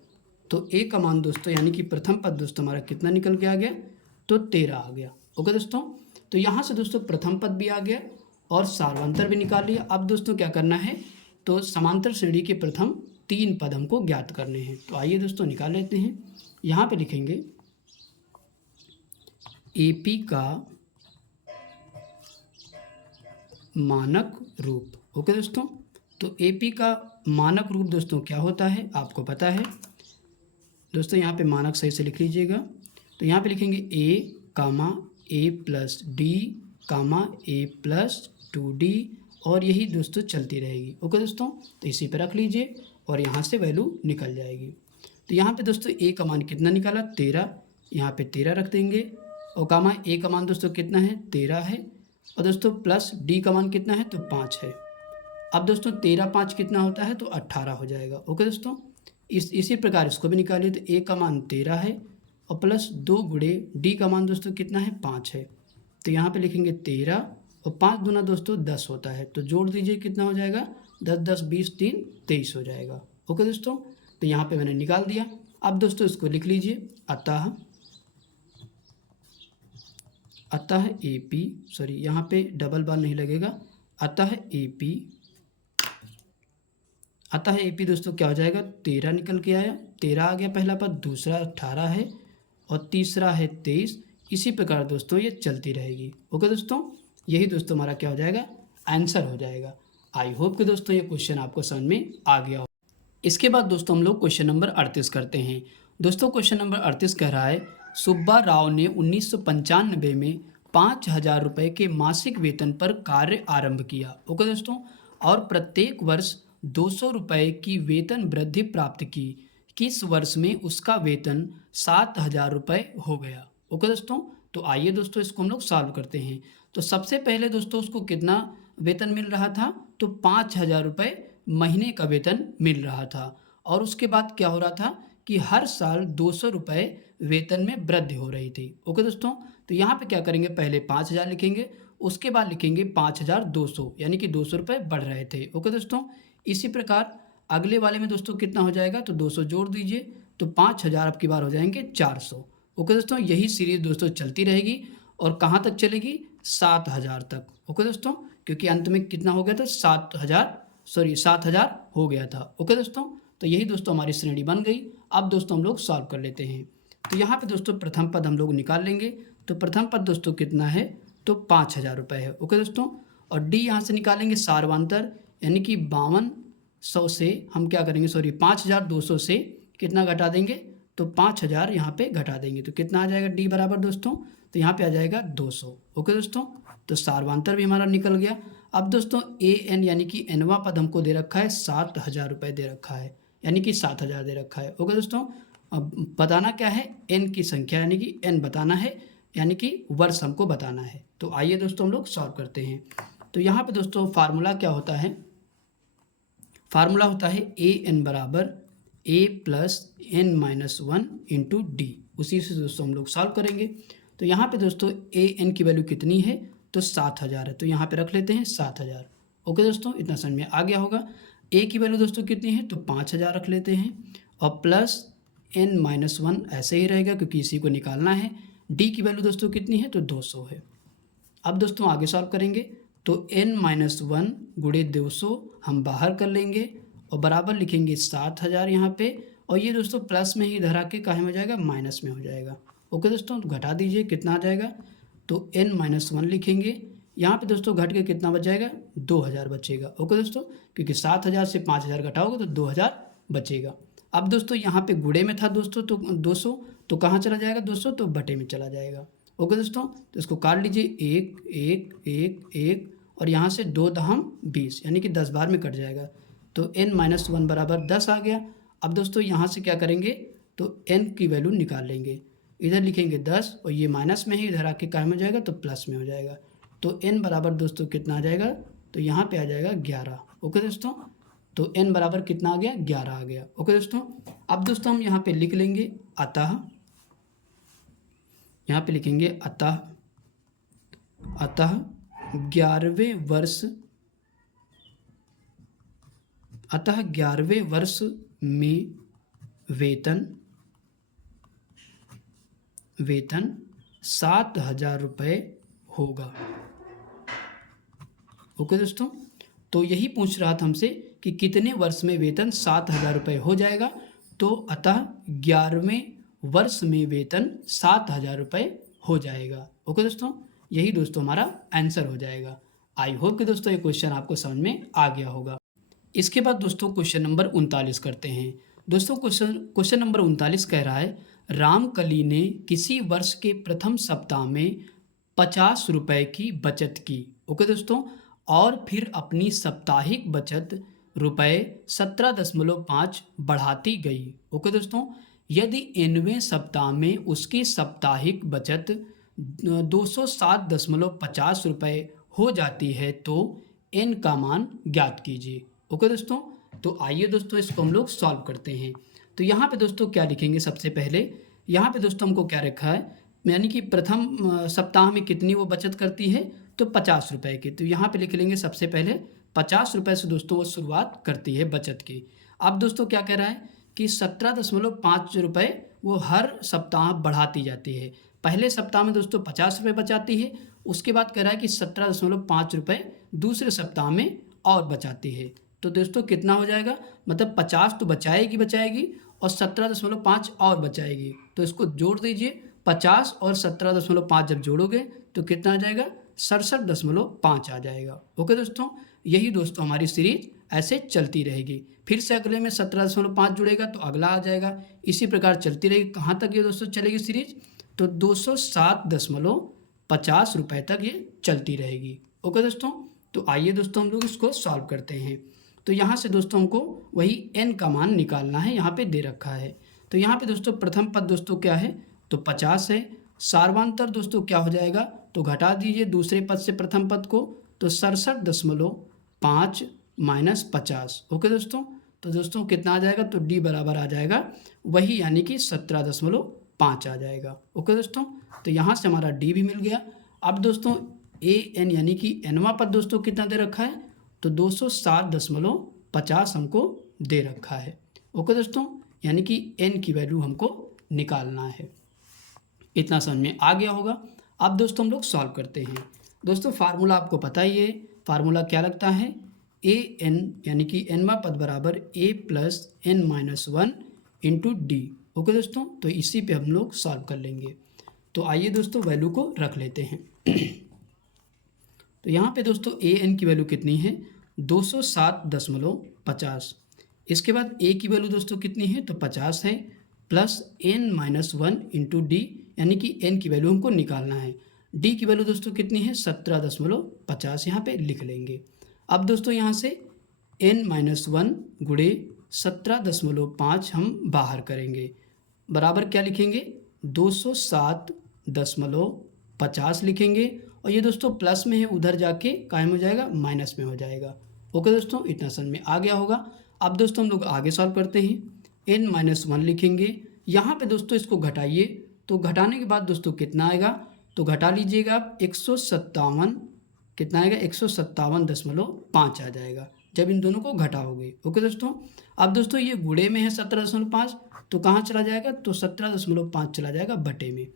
तो a का मान दोस्तों यानी कि प्रथम पद दोस्तों हमारा कितना निकल के आ गया तो 13 आ गया। ओके दोस्तों, तो यहाँ से दोस्तों प्रथम पद भी आ गया और सार्वंतर भी निकाल लिया। अब दोस्तों क्या करना है तो समांतर श्रेणी के प्रथम 3 पद हमको ज्ञात करने हैं। तो आइए दोस्तों निकाल लेते हैं। यहाँ पे लिखेंगे AP का मानक रूप। ओके दोस्तों, तो AP का मानक रूप दोस्तों क्या होता है आपको पता है दोस्तों, यहाँ पे मानक सही से लिख लीजिएगा। तो यहाँ पे लिखेंगे a plus d a plus 2d और यही दोस्तों चलती रहेगी। ओके दोस्तों, तो इसी पे रख लीजिए और यहाँ से वैल्यू निकल जाएगी। तो यहाँ पे दोस्तों a का मान कितना निकाला 13, यहाँ पे 13 रख देंगे और कामा a का मान दोस्तों कितना है 13 है और दोस्तों प्लस d का मान कितना है तो 5 है। अब दोस्तों 13 5 कितना होता है तो 18 हो जाएगा। ओके दोस्तों, इसी प्रकार इसको भी निकालिए तो a का मान 13 है और प्लस 2 गुणे d का मान दोस्तों कितना है 5 है। तो यहाँ पे लिखेंगे 13 और 5 दूना दोस्तों 10 होता है, तो जोड़ दीजिए कितना हो जाएगा 10 10 20 3 23 हो जाएगा। ओके दोस्तों, तो यहाँ पे मैंने निकाल दिया। अब दोस्तों इसको लिख लीजिए अतः AP सॉरी यहाँ पे डबल बार नहीं लगेगा, अतः AP दोस्तों क्या हो जाएगा 13 निकल के आया, 13 आ गया पहला पद, दूसरा 18 है और तीसरा है 23। इसी प्रकार दोस्तों ये चलती रहेगी। ओके दोस्तों, यही दोस्तों हमारा क्या हो जाएगा, आंसर हो जाएगा। आई होप कि दोस्तों ये क्वेश्चन आपको समझ में आ गया हो। इसके बाद दोस्तों हम लोग क्वेश्चन नंबर 38 करते हैं। दोस्तों क्वेश्चन नंबर 38 कह रहा है, सुब्बा राव ने 1995 में 5,000 रुपये के मासिक वेतन पर कार्य आरंभ किया। ओके दोस्तों, और प्रत्येक वर्ष 200 रुपये की वेतन वृद्धि प्राप्त की। किस वर्ष में उसका वेतन 7,000 रुपये हो गया। ओके दोस्तों, तो आइए दोस्तों इसको हम लोग सॉल्व करते हैं। तो सबसे पहले दोस्तों उसको कितना वेतन मिल रहा था, तो 5,000 रुपये महीने का वेतन मिल रहा था। और उसके बाद क्या हो रहा था कि हर साल 200 रुपये वेतन में वृद्धि हो रही थी। ओके दोस्तों, तो यहाँ पे क्या करेंगे, पहले 5,000 लिखेंगे, उसके बाद लिखेंगे 5,200, यानी कि 200 रुपये बढ़ रहे थे। ओके दोस्तों, इसी प्रकार अगले वाले में दोस्तों कितना हो जाएगा, तो 200 जोड़ दीजिए, तो 5,000 अब की बार हो जाएंगे 400। ओके दोस्तों, यही सीरीज दोस्तों चलती रहेगी और कहाँ तक चलेगी, 7,000 तक। ओके दोस्तों, क्योंकि अंत में कितना हो गया था, 7,000 हो गया था। ओके दोस्तों, तो यही दोस्तों हमारी श्रेणी बन गई। अब दोस्तों हम लोग सॉल्व कर लेते हैं। तो यहाँ पे दोस्तों प्रथम पद हम लोग निकाल लेंगे। तो प्रथम पद दोस्तों कितना है, तो 5,000 रुपये है। ओके दोस्तों, और डी यहाँ से निकालेंगे सार्वांतर, यानी कि 5200 से हम क्या करेंगे, 5,200 से कितना घटा देंगे, तो 5,000 यहाँ पे घटा देंगे, तो कितना आ जाएगा डी बराबर दोस्तों, तो यहाँ पे आ जाएगा 200। ओके दोस्तों, तो सार्वांतर भी हमारा निकल गया। अब दोस्तों ए एन यानी कि एनवा पद हमको दे रखा है 7,000 रुपये दे रखा है, यानी कि 7,000 दे रखा है। ओके दोस्तों, अब बताना क्या है, एन की संख्या यानी कि एन बताना है, यानी कि वर्ष हमको बताना है। तो आइए दोस्तों हम लोग सॉल्व करते हैं। तो यहाँ पे दोस्तों फार्मूला क्या होता है, फार्मूला होता है ए एन बराबर A plus N minus 1 into D. उसी से दोस्तों हम लोग सॉल्व करेंगे। तो यहाँ पे दोस्तों ए एन की वैल्यू कितनी है, तो 7,000 है, तो यहाँ पे रख लेते हैं 7,000। ओके दोस्तों, इतना समझ में आ गया होगा। ए की वैल्यू दोस्तों कितनी है, तो 5,000 रख लेते हैं, और प्लस एन माइनस 1 ऐसे ही रहेगा क्योंकि इसी को निकालना है। डी की वैल्यू दोस्तों कितनी है, तो 200 है। अब दोस्तों आगे सॉल्व करेंगे, तो एन माइनस 1 गुणे 200 हम बाहर कर लेंगे और बराबर लिखेंगे 7,000 यहाँ पे, और ये दोस्तों प्लस में ही इधर आके काहे में हो जाएगा, माइनस में हो जाएगा। ओके दोस्तों, तो घटा दीजिए, कितना आ जाएगा, तो एन माइनस 1 लिखेंगे, यहाँ पे दोस्तों घट के कितना बच जाएगा, 2,000 बचेगा। ओके दोस्तों, क्योंकि 7,000 से 5,000 घटाओगे तो 2,000 बचेगा। अब दोस्तों यहाँ पे गुणे में था दोस्तों, तो 200 तो कहाँ चला जाएगा, 200 तो बटे में चला जाएगा। ओके दोस्तों, तो इसको काट लीजिए, 1 1 1 1 और यहाँ से 2 दहम 20, यानी कि 10 बार में कट जाएगा, तो n माइनस 1 बराबर 10 आ गया। अब दोस्तों यहाँ से क्या करेंगे, तो n की वैल्यू निकाल लेंगे, इधर लिखेंगे 10 और ये माइनस में ही इधर आके क्या में हो जाएगा, तो प्लस में हो जाएगा। तो n बराबर दोस्तों कितना आ जाएगा, तो यहाँ पे आ जाएगा 11। ओके दोस्तों, तो n बराबर कितना आ गया, 11 आ गया। ओके दोस्तों, अब दोस्तों हम यहाँ पे लिख लेंगे अतः, यहाँ पे लिखेंगे अतः 11वें वर्ष में वेतन 7,000 रुपये होगा। ओके दोस्तों, तो यही पूछ रहा था हमसे कि कितने वर्ष में वेतन 7,000 रुपये हो जाएगा, तो अतः 11वें वर्ष में वेतन 7,000 रुपये हो जाएगा। ओके दोस्तों, यही दोस्तों हमारा आंसर हो जाएगा। आई होप कि दोस्तों ये क्वेश्चन आपको समझ में आ गया होगा। इसके बाद दोस्तों क्वेश्चन नंबर 39 करते हैं। दोस्तों क्वेश्चन नंबर 39 कह रहा है, रामकली ने किसी वर्ष के प्रथम सप्ताह में 50 रुपये की बचत की। ओके दोस्तों, और फिर अपनी साप्ताहिक बचत रुपये 17.5 बढ़ाती गई। ओके दोस्तों, यदि 9वें सप्ताह में उसकी साप्ताहिक बचत 207.50 रुपये हो जाती है तो n का मान ज्ञात कीजिए। ओके दोस्तों, तो आइए दोस्तों इसको हम लोग सॉल्व करते हैं। तो यहाँ पे दोस्तों क्या लिखेंगे, सबसे पहले यहाँ पे दोस्तों हमको क्या रखा है, यानी कि प्रथम सप्ताह में कितनी वो बचत करती है, तो 50 रुपये की। तो यहाँ पे लिख लेंगे सबसे पहले 50 रुपये से दोस्तों वो शुरुआत करती है बचत की। अब दोस्तों क्या कह रहा है कि 17.5 रुपये वो हर सप्ताह बढ़ाती जाती है। पहले सप्ताह में दोस्तों 50 रुपये बचाती है, उसके बाद कह रहा है कि 17.5 रुपये दूसरे सप्ताह में और बचाती है। तो दोस्तों कितना हो जाएगा, मतलब 50 तो बचाएगी और 17.5 और बचाएगी, तो इसको जोड़ दीजिए। 50 और 17.5 जब जोड़ोगे तो कितना आ जाएगा? 67.5 आ जाएगा। ओके दोस्तों, यही दोस्तों हमारी सीरीज ऐसे चलती रहेगी। फिर से अगले में 17.5 जुड़ेगा तो अगला आ जाएगा, इसी प्रकार चलती रहेगी। कहाँ तक ये दोस्तों चलेगी सीरीज? तो 207.50 रुपये तक ये चलती रहेगी। ओके दोस्तों, तो आइए दोस्तों हम लोग इसको सॉल्व करते हैं। तो यहाँ से दोस्तों हमको वही n का मान निकालना है, यहाँ पे दे रखा है। तो यहाँ पे दोस्तों प्रथम पद दोस्तों क्या है? तो 50 है। सार्वांतर दोस्तों क्या हो जाएगा? तो घटा दीजिए दूसरे पद से प्रथम पद को, तो 67.5 माइनस 50। ओके दोस्तों, तो दोस्तों कितना आ जाएगा? तो d बराबर आ जाएगा वही, यानी कि 17.5 आ जाएगा। ओके दोस्तों, तो यहाँ से हमारा d भी मिल गया। अब दोस्तों an यानी कि nवां पद दोस्तों कितना दे रखा है? तो 207.50 हमको दे रखा है। ओके दोस्तों, यानी कि n की वैल्यू हमको निकालना है। इतना समझ में आ गया होगा। अब दोस्तों हम लोग सॉल्व करते हैं। दोस्तों फार्मूला आपको पता ही है, फार्मूला क्या लगता है? an यानी कि nवां पद बराबर a plus n minus 1 into D. Okay दोस्तों, तो इसी पे हम लोग सॉल्व कर लेंगे। तो आइए दोस्तों वैल्यू को रख लेते हैं। तो यहाँ पे दोस्तों an की वैल्यू कितनी है? 207.50। इसके बाद a की वैल्यू दोस्तों कितनी है? तो 50 है, plus n minus 1 into D, यानी कि n की वैल्यू हमको निकालना है। d की वैल्यू दोस्तों कितनी है? 17.50 यहाँ पे लिख लेंगे। अब दोस्तों यहाँ से n माइनस 1 गुणे 17.5 हम बाहर करेंगे, बराबर क्या लिखेंगे? 207.50 लिखेंगे। और ये दोस्तों प्लस में है, उधर जाके कायम हो जाएगा, माइनस में हो जाएगा। ओके दोस्तों, इतना समझ में आ गया होगा। अब दोस्तों हम लोग आगे सॉल्व करते हैं। n माइनस 1 लिखेंगे, यहाँ पे दोस्तों इसको घटाइए, तो घटाने के बाद दोस्तों कितना आएगा? तो घटा लीजिएगा आप 157, कितना आएगा? 157.5 आ जाएगा जब इन दोनों को घटाओगे। ओके दोस्तों, अब दोस्तों ये गुणे में है 17.5, तो कहाँ चला जाएगा? तो 17.5 चला जाएगा बटे में।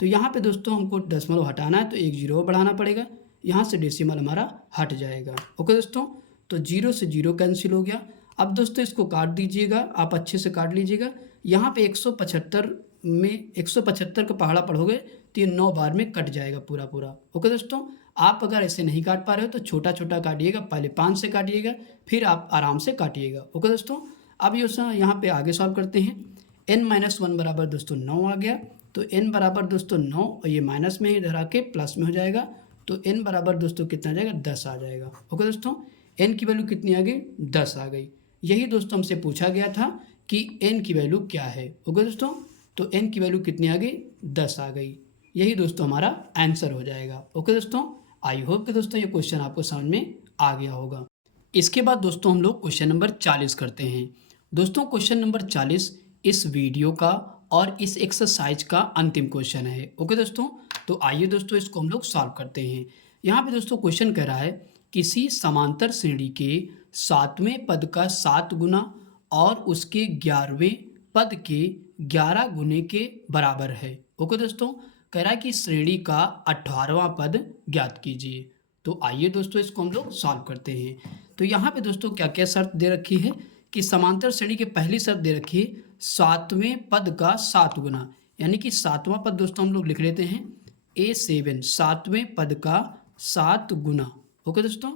तो यहाँ पे दोस्तों हमको दशमलव हटाना है, तो एक जीरो बढ़ाना पड़ेगा, यहाँ से डेसिमल हमारा हट जाएगा। ओके दोस्तों, तो जीरो से जीरो कैंसिल हो गया। अब दोस्तों इसको काट दीजिएगा, आप अच्छे से काट लीजिएगा। यहाँ पे 175 में 175 का पहाड़ा पढ़ोगे तो ये 9 बार में कट जाएगा पूरा पूरा। ओके दोस्तों, आप अगर ऐसे नहीं काट पा रहे हो तो छोटा छोटा काटिएगा, पहले 5 से काटिएगा, फिर आप आराम से काटिएगा। ओके दोस्तों, अब ये यहाँ पे आगे सॉल्व करते हैं। n माइनस 1 बराबर दोस्तों 9 आ गया, तो n बराबर दोस्तों 9, और ये माइनस में इधर आके प्लस में हो जाएगा, तो n बराबर दोस्तों कितना आ जाएगा? 10 आ जाएगा। ओके दोस्तों, n की वैल्यू कितनी आ गई? 10 आ गई। यही दोस्तों हमसे पूछा गया था कि n की वैल्यू क्या है। ओके दोस्तों, तो n की वैल्यू कितनी आ गई? 10 आ गई। यही दोस्तों हमारा आंसर हो जाएगा। ओके दोस्तों, आई होप कि दोस्तों ये क्वेश्चन आपको समझ में आ गया होगा। इसके बाद दोस्तों हम लोग क्वेश्चन नंबर 40 करते हैं। दोस्तों क्वेश्चन नंबर 40 इस वीडियो का और इस एक्सरसाइज का अंतिम क्वेश्चन है। ओके दोस्तों, तो आइए दोस्तों इसको हम लोग सॉल्व करते हैं। यहाँ पे दोस्तों क्वेश्चन कह रहा है किसी समांतर श्रेणी के 7वें पद का 7 गुना और उसके 11वें पद के 11 गुने के बराबर है। ओके दोस्तों, कह रहा है कि श्रेणी का 18वां पद ज्ञात कीजिए। तो आइए दोस्तों इसको हम लोग सॉल्व करते हैं। तो यहाँ पे दोस्तों क्या क्या शर्त दे रखी है कि समांतर श्रेणी की पहली शर्त दे रखी है 7वें पद का 7 गुना, यानी कि 7वां पद दोस्तों हम लोग लिख लेते हैं A7, 7वें पद का 7 गुना। ओके दोस्तों,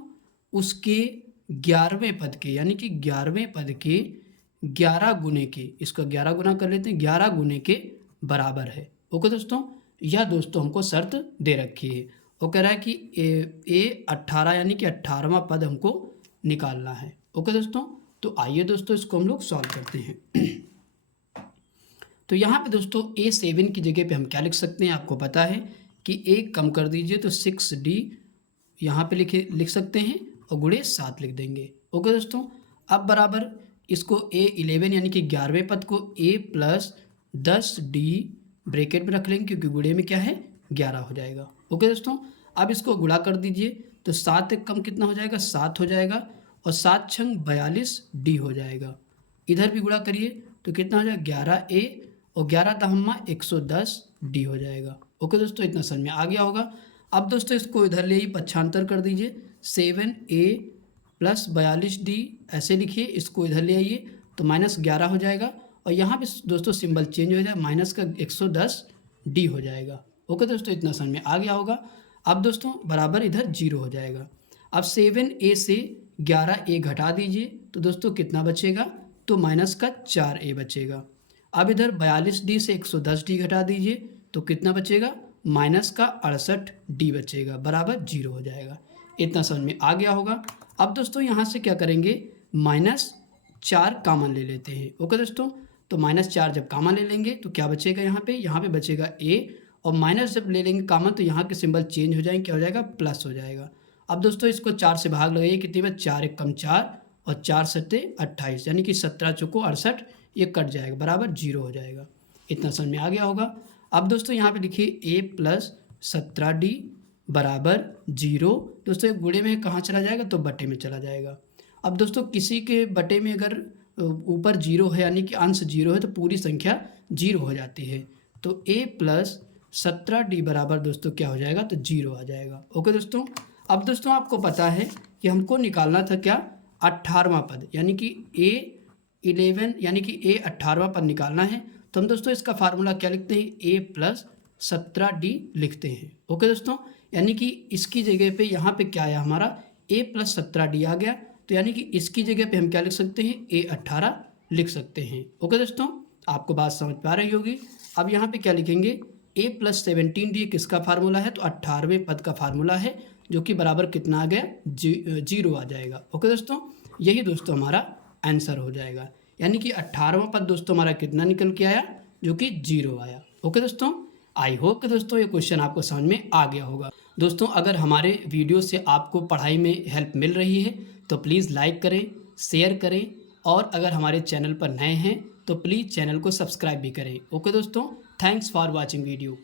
उसके 11वें पद के, यानी कि 11वें पद के 11 गुने के, इसका 11 गुना कर लेते हैं, 11 गुने के बराबर है। ओके दोस्तों, यह दोस्तों हमको शर्त दे रखी है। वो कह रहा है कि A18 यानी कि 18वां पद हमको निकालना है। ओके दोस्तों, तो आइए दोस्तों इसको हम लोग सॉल्व करते हैं। तो यहाँ पे दोस्तों A7 की जगह पे हम क्या लिख सकते हैं? आपको पता है कि एक कम कर दीजिए तो 6D यहाँ पे लिख सकते हैं और गुणे 7 लिख देंगे। ओके दोस्तों, अब बराबर इसको A11 यानी कि 11वें पद को A प्लस 10D ब्रैकेट में रख लेंगे, क्योंकि गुणे में क्या है? 11 हो जाएगा। ओके दोस्तों, अब इसको गुणा कर दीजिए तो 7 एक कम कितना हो जाएगा? 7 हो जाएगा, और 7 छंग 42D हो जाएगा। इधर भी गुणा करिए तो कितना हो जाएगा? 11A और 11 दहम्मा 110D हो जाएगा। ओके दोस्तों, इतना समझ में आ गया होगा। अब दोस्तों इसको इधर ले ही पक्षांतर कर दीजिए, 7A प्लस 42D ऐसे लिखिए, इसको इधर ले आइए तो -11 हो जाएगा, और यहाँ पे दोस्तों सिंबल चेंज हो जाए, माइनस का 110D हो जाएगा। ओके दोस्तों, इतना समझ में आ गया होगा। अब दोस्तों बराबर इधर 0 हो जाएगा। अब 7A से 11A घटा दीजिए तो दोस्तों कितना बचेगा, तो माइनस का 4A बचेगा। अब इधर 42D से 110D घटा दीजिए तो कितना बचेगा, माइनस का 68D बचेगा, बराबर 0 हो जाएगा। इतना समझ में आ गया होगा। अब दोस्तों यहाँ से क्या करेंगे, -4 कॉमन ले लेते हैं। ओके दोस्तों, तो -4 जब कॉमन ले लेंगे तो क्या बचेगा, यहाँ पे बचेगा A, और माइनस जब ले लेंगे कॉमन तो यहाँ के सिंबल चेंज हो जाएंगे, क्या हो जाएगा, प्लस हो जाएगा। अब दोस्तों इसको 4 से भाग लगाइए, कितनी बार, 4 × 4 और 4 × 7 = 28, यानी कि 17 × 4 = 68, ये कट जाएगा, बराबर 0 हो जाएगा। इतना समझ में आ गया होगा। अब दोस्तों यहाँ पे लिखिए A + 17D बराबर 0। दोस्तों ये गुणे में कहाँ चला जाएगा, तो बटे में चला जाएगा। अब दोस्तों किसी के बटे में अगर ऊपर 0 है, यानी कि अंश 0 है, तो पूरी संख्या 0 हो जाती है। तो A + 17D बराबर दोस्तों क्या हो जाएगा, तो 0 आ जाएगा। ओके दोस्तों, अब दोस्तों आपको पता है कि हमको निकालना था क्या, 18वां पद, यानी कि A11 यानी कि A 18वां पद निकालना है। तो हम दोस्तों इसका फार्मूला क्या लिखते हैं, A + 17D लिखते हैं। ओके दोस्तों, यानी कि इसकी जगह पे यहाँ पे क्या आया हमारा, A + 17D आ गया, तो यानी कि इसकी जगह पे हम क्या लिख सकते हैं, A 18 लिख सकते हैं। ओके दोस्तों, आपको बात समझ पा रही होगी। अब यहाँ पे क्या लिखेंगे, A + 17D किसका फार्मूला है, तो 18वें पद का फार्मूला है, जो कि बराबर कितना आ गया, 0 आ जाएगा। ओके दोस्तों, यही दोस्तों हमारा आंसर हो जाएगा, यानी कि 18वां पद दोस्तों हमारा कितना निकल के आया, जो कि 0 आया। ओके दोस्तों, आई होप कि दोस्तों ये क्वेश्चन आपको समझ में आ गया होगा। दोस्तों अगर हमारे वीडियो से आपको पढ़ाई में हेल्प मिल रही है तो प्लीज़ लाइक करें, शेयर करें, और अगर हमारे चैनल पर नए हैं तो प्लीज़ चैनल को सब्सक्राइब भी करें। ओके दोस्तों, थैंक्स फॉर वॉचिंग वीडियो।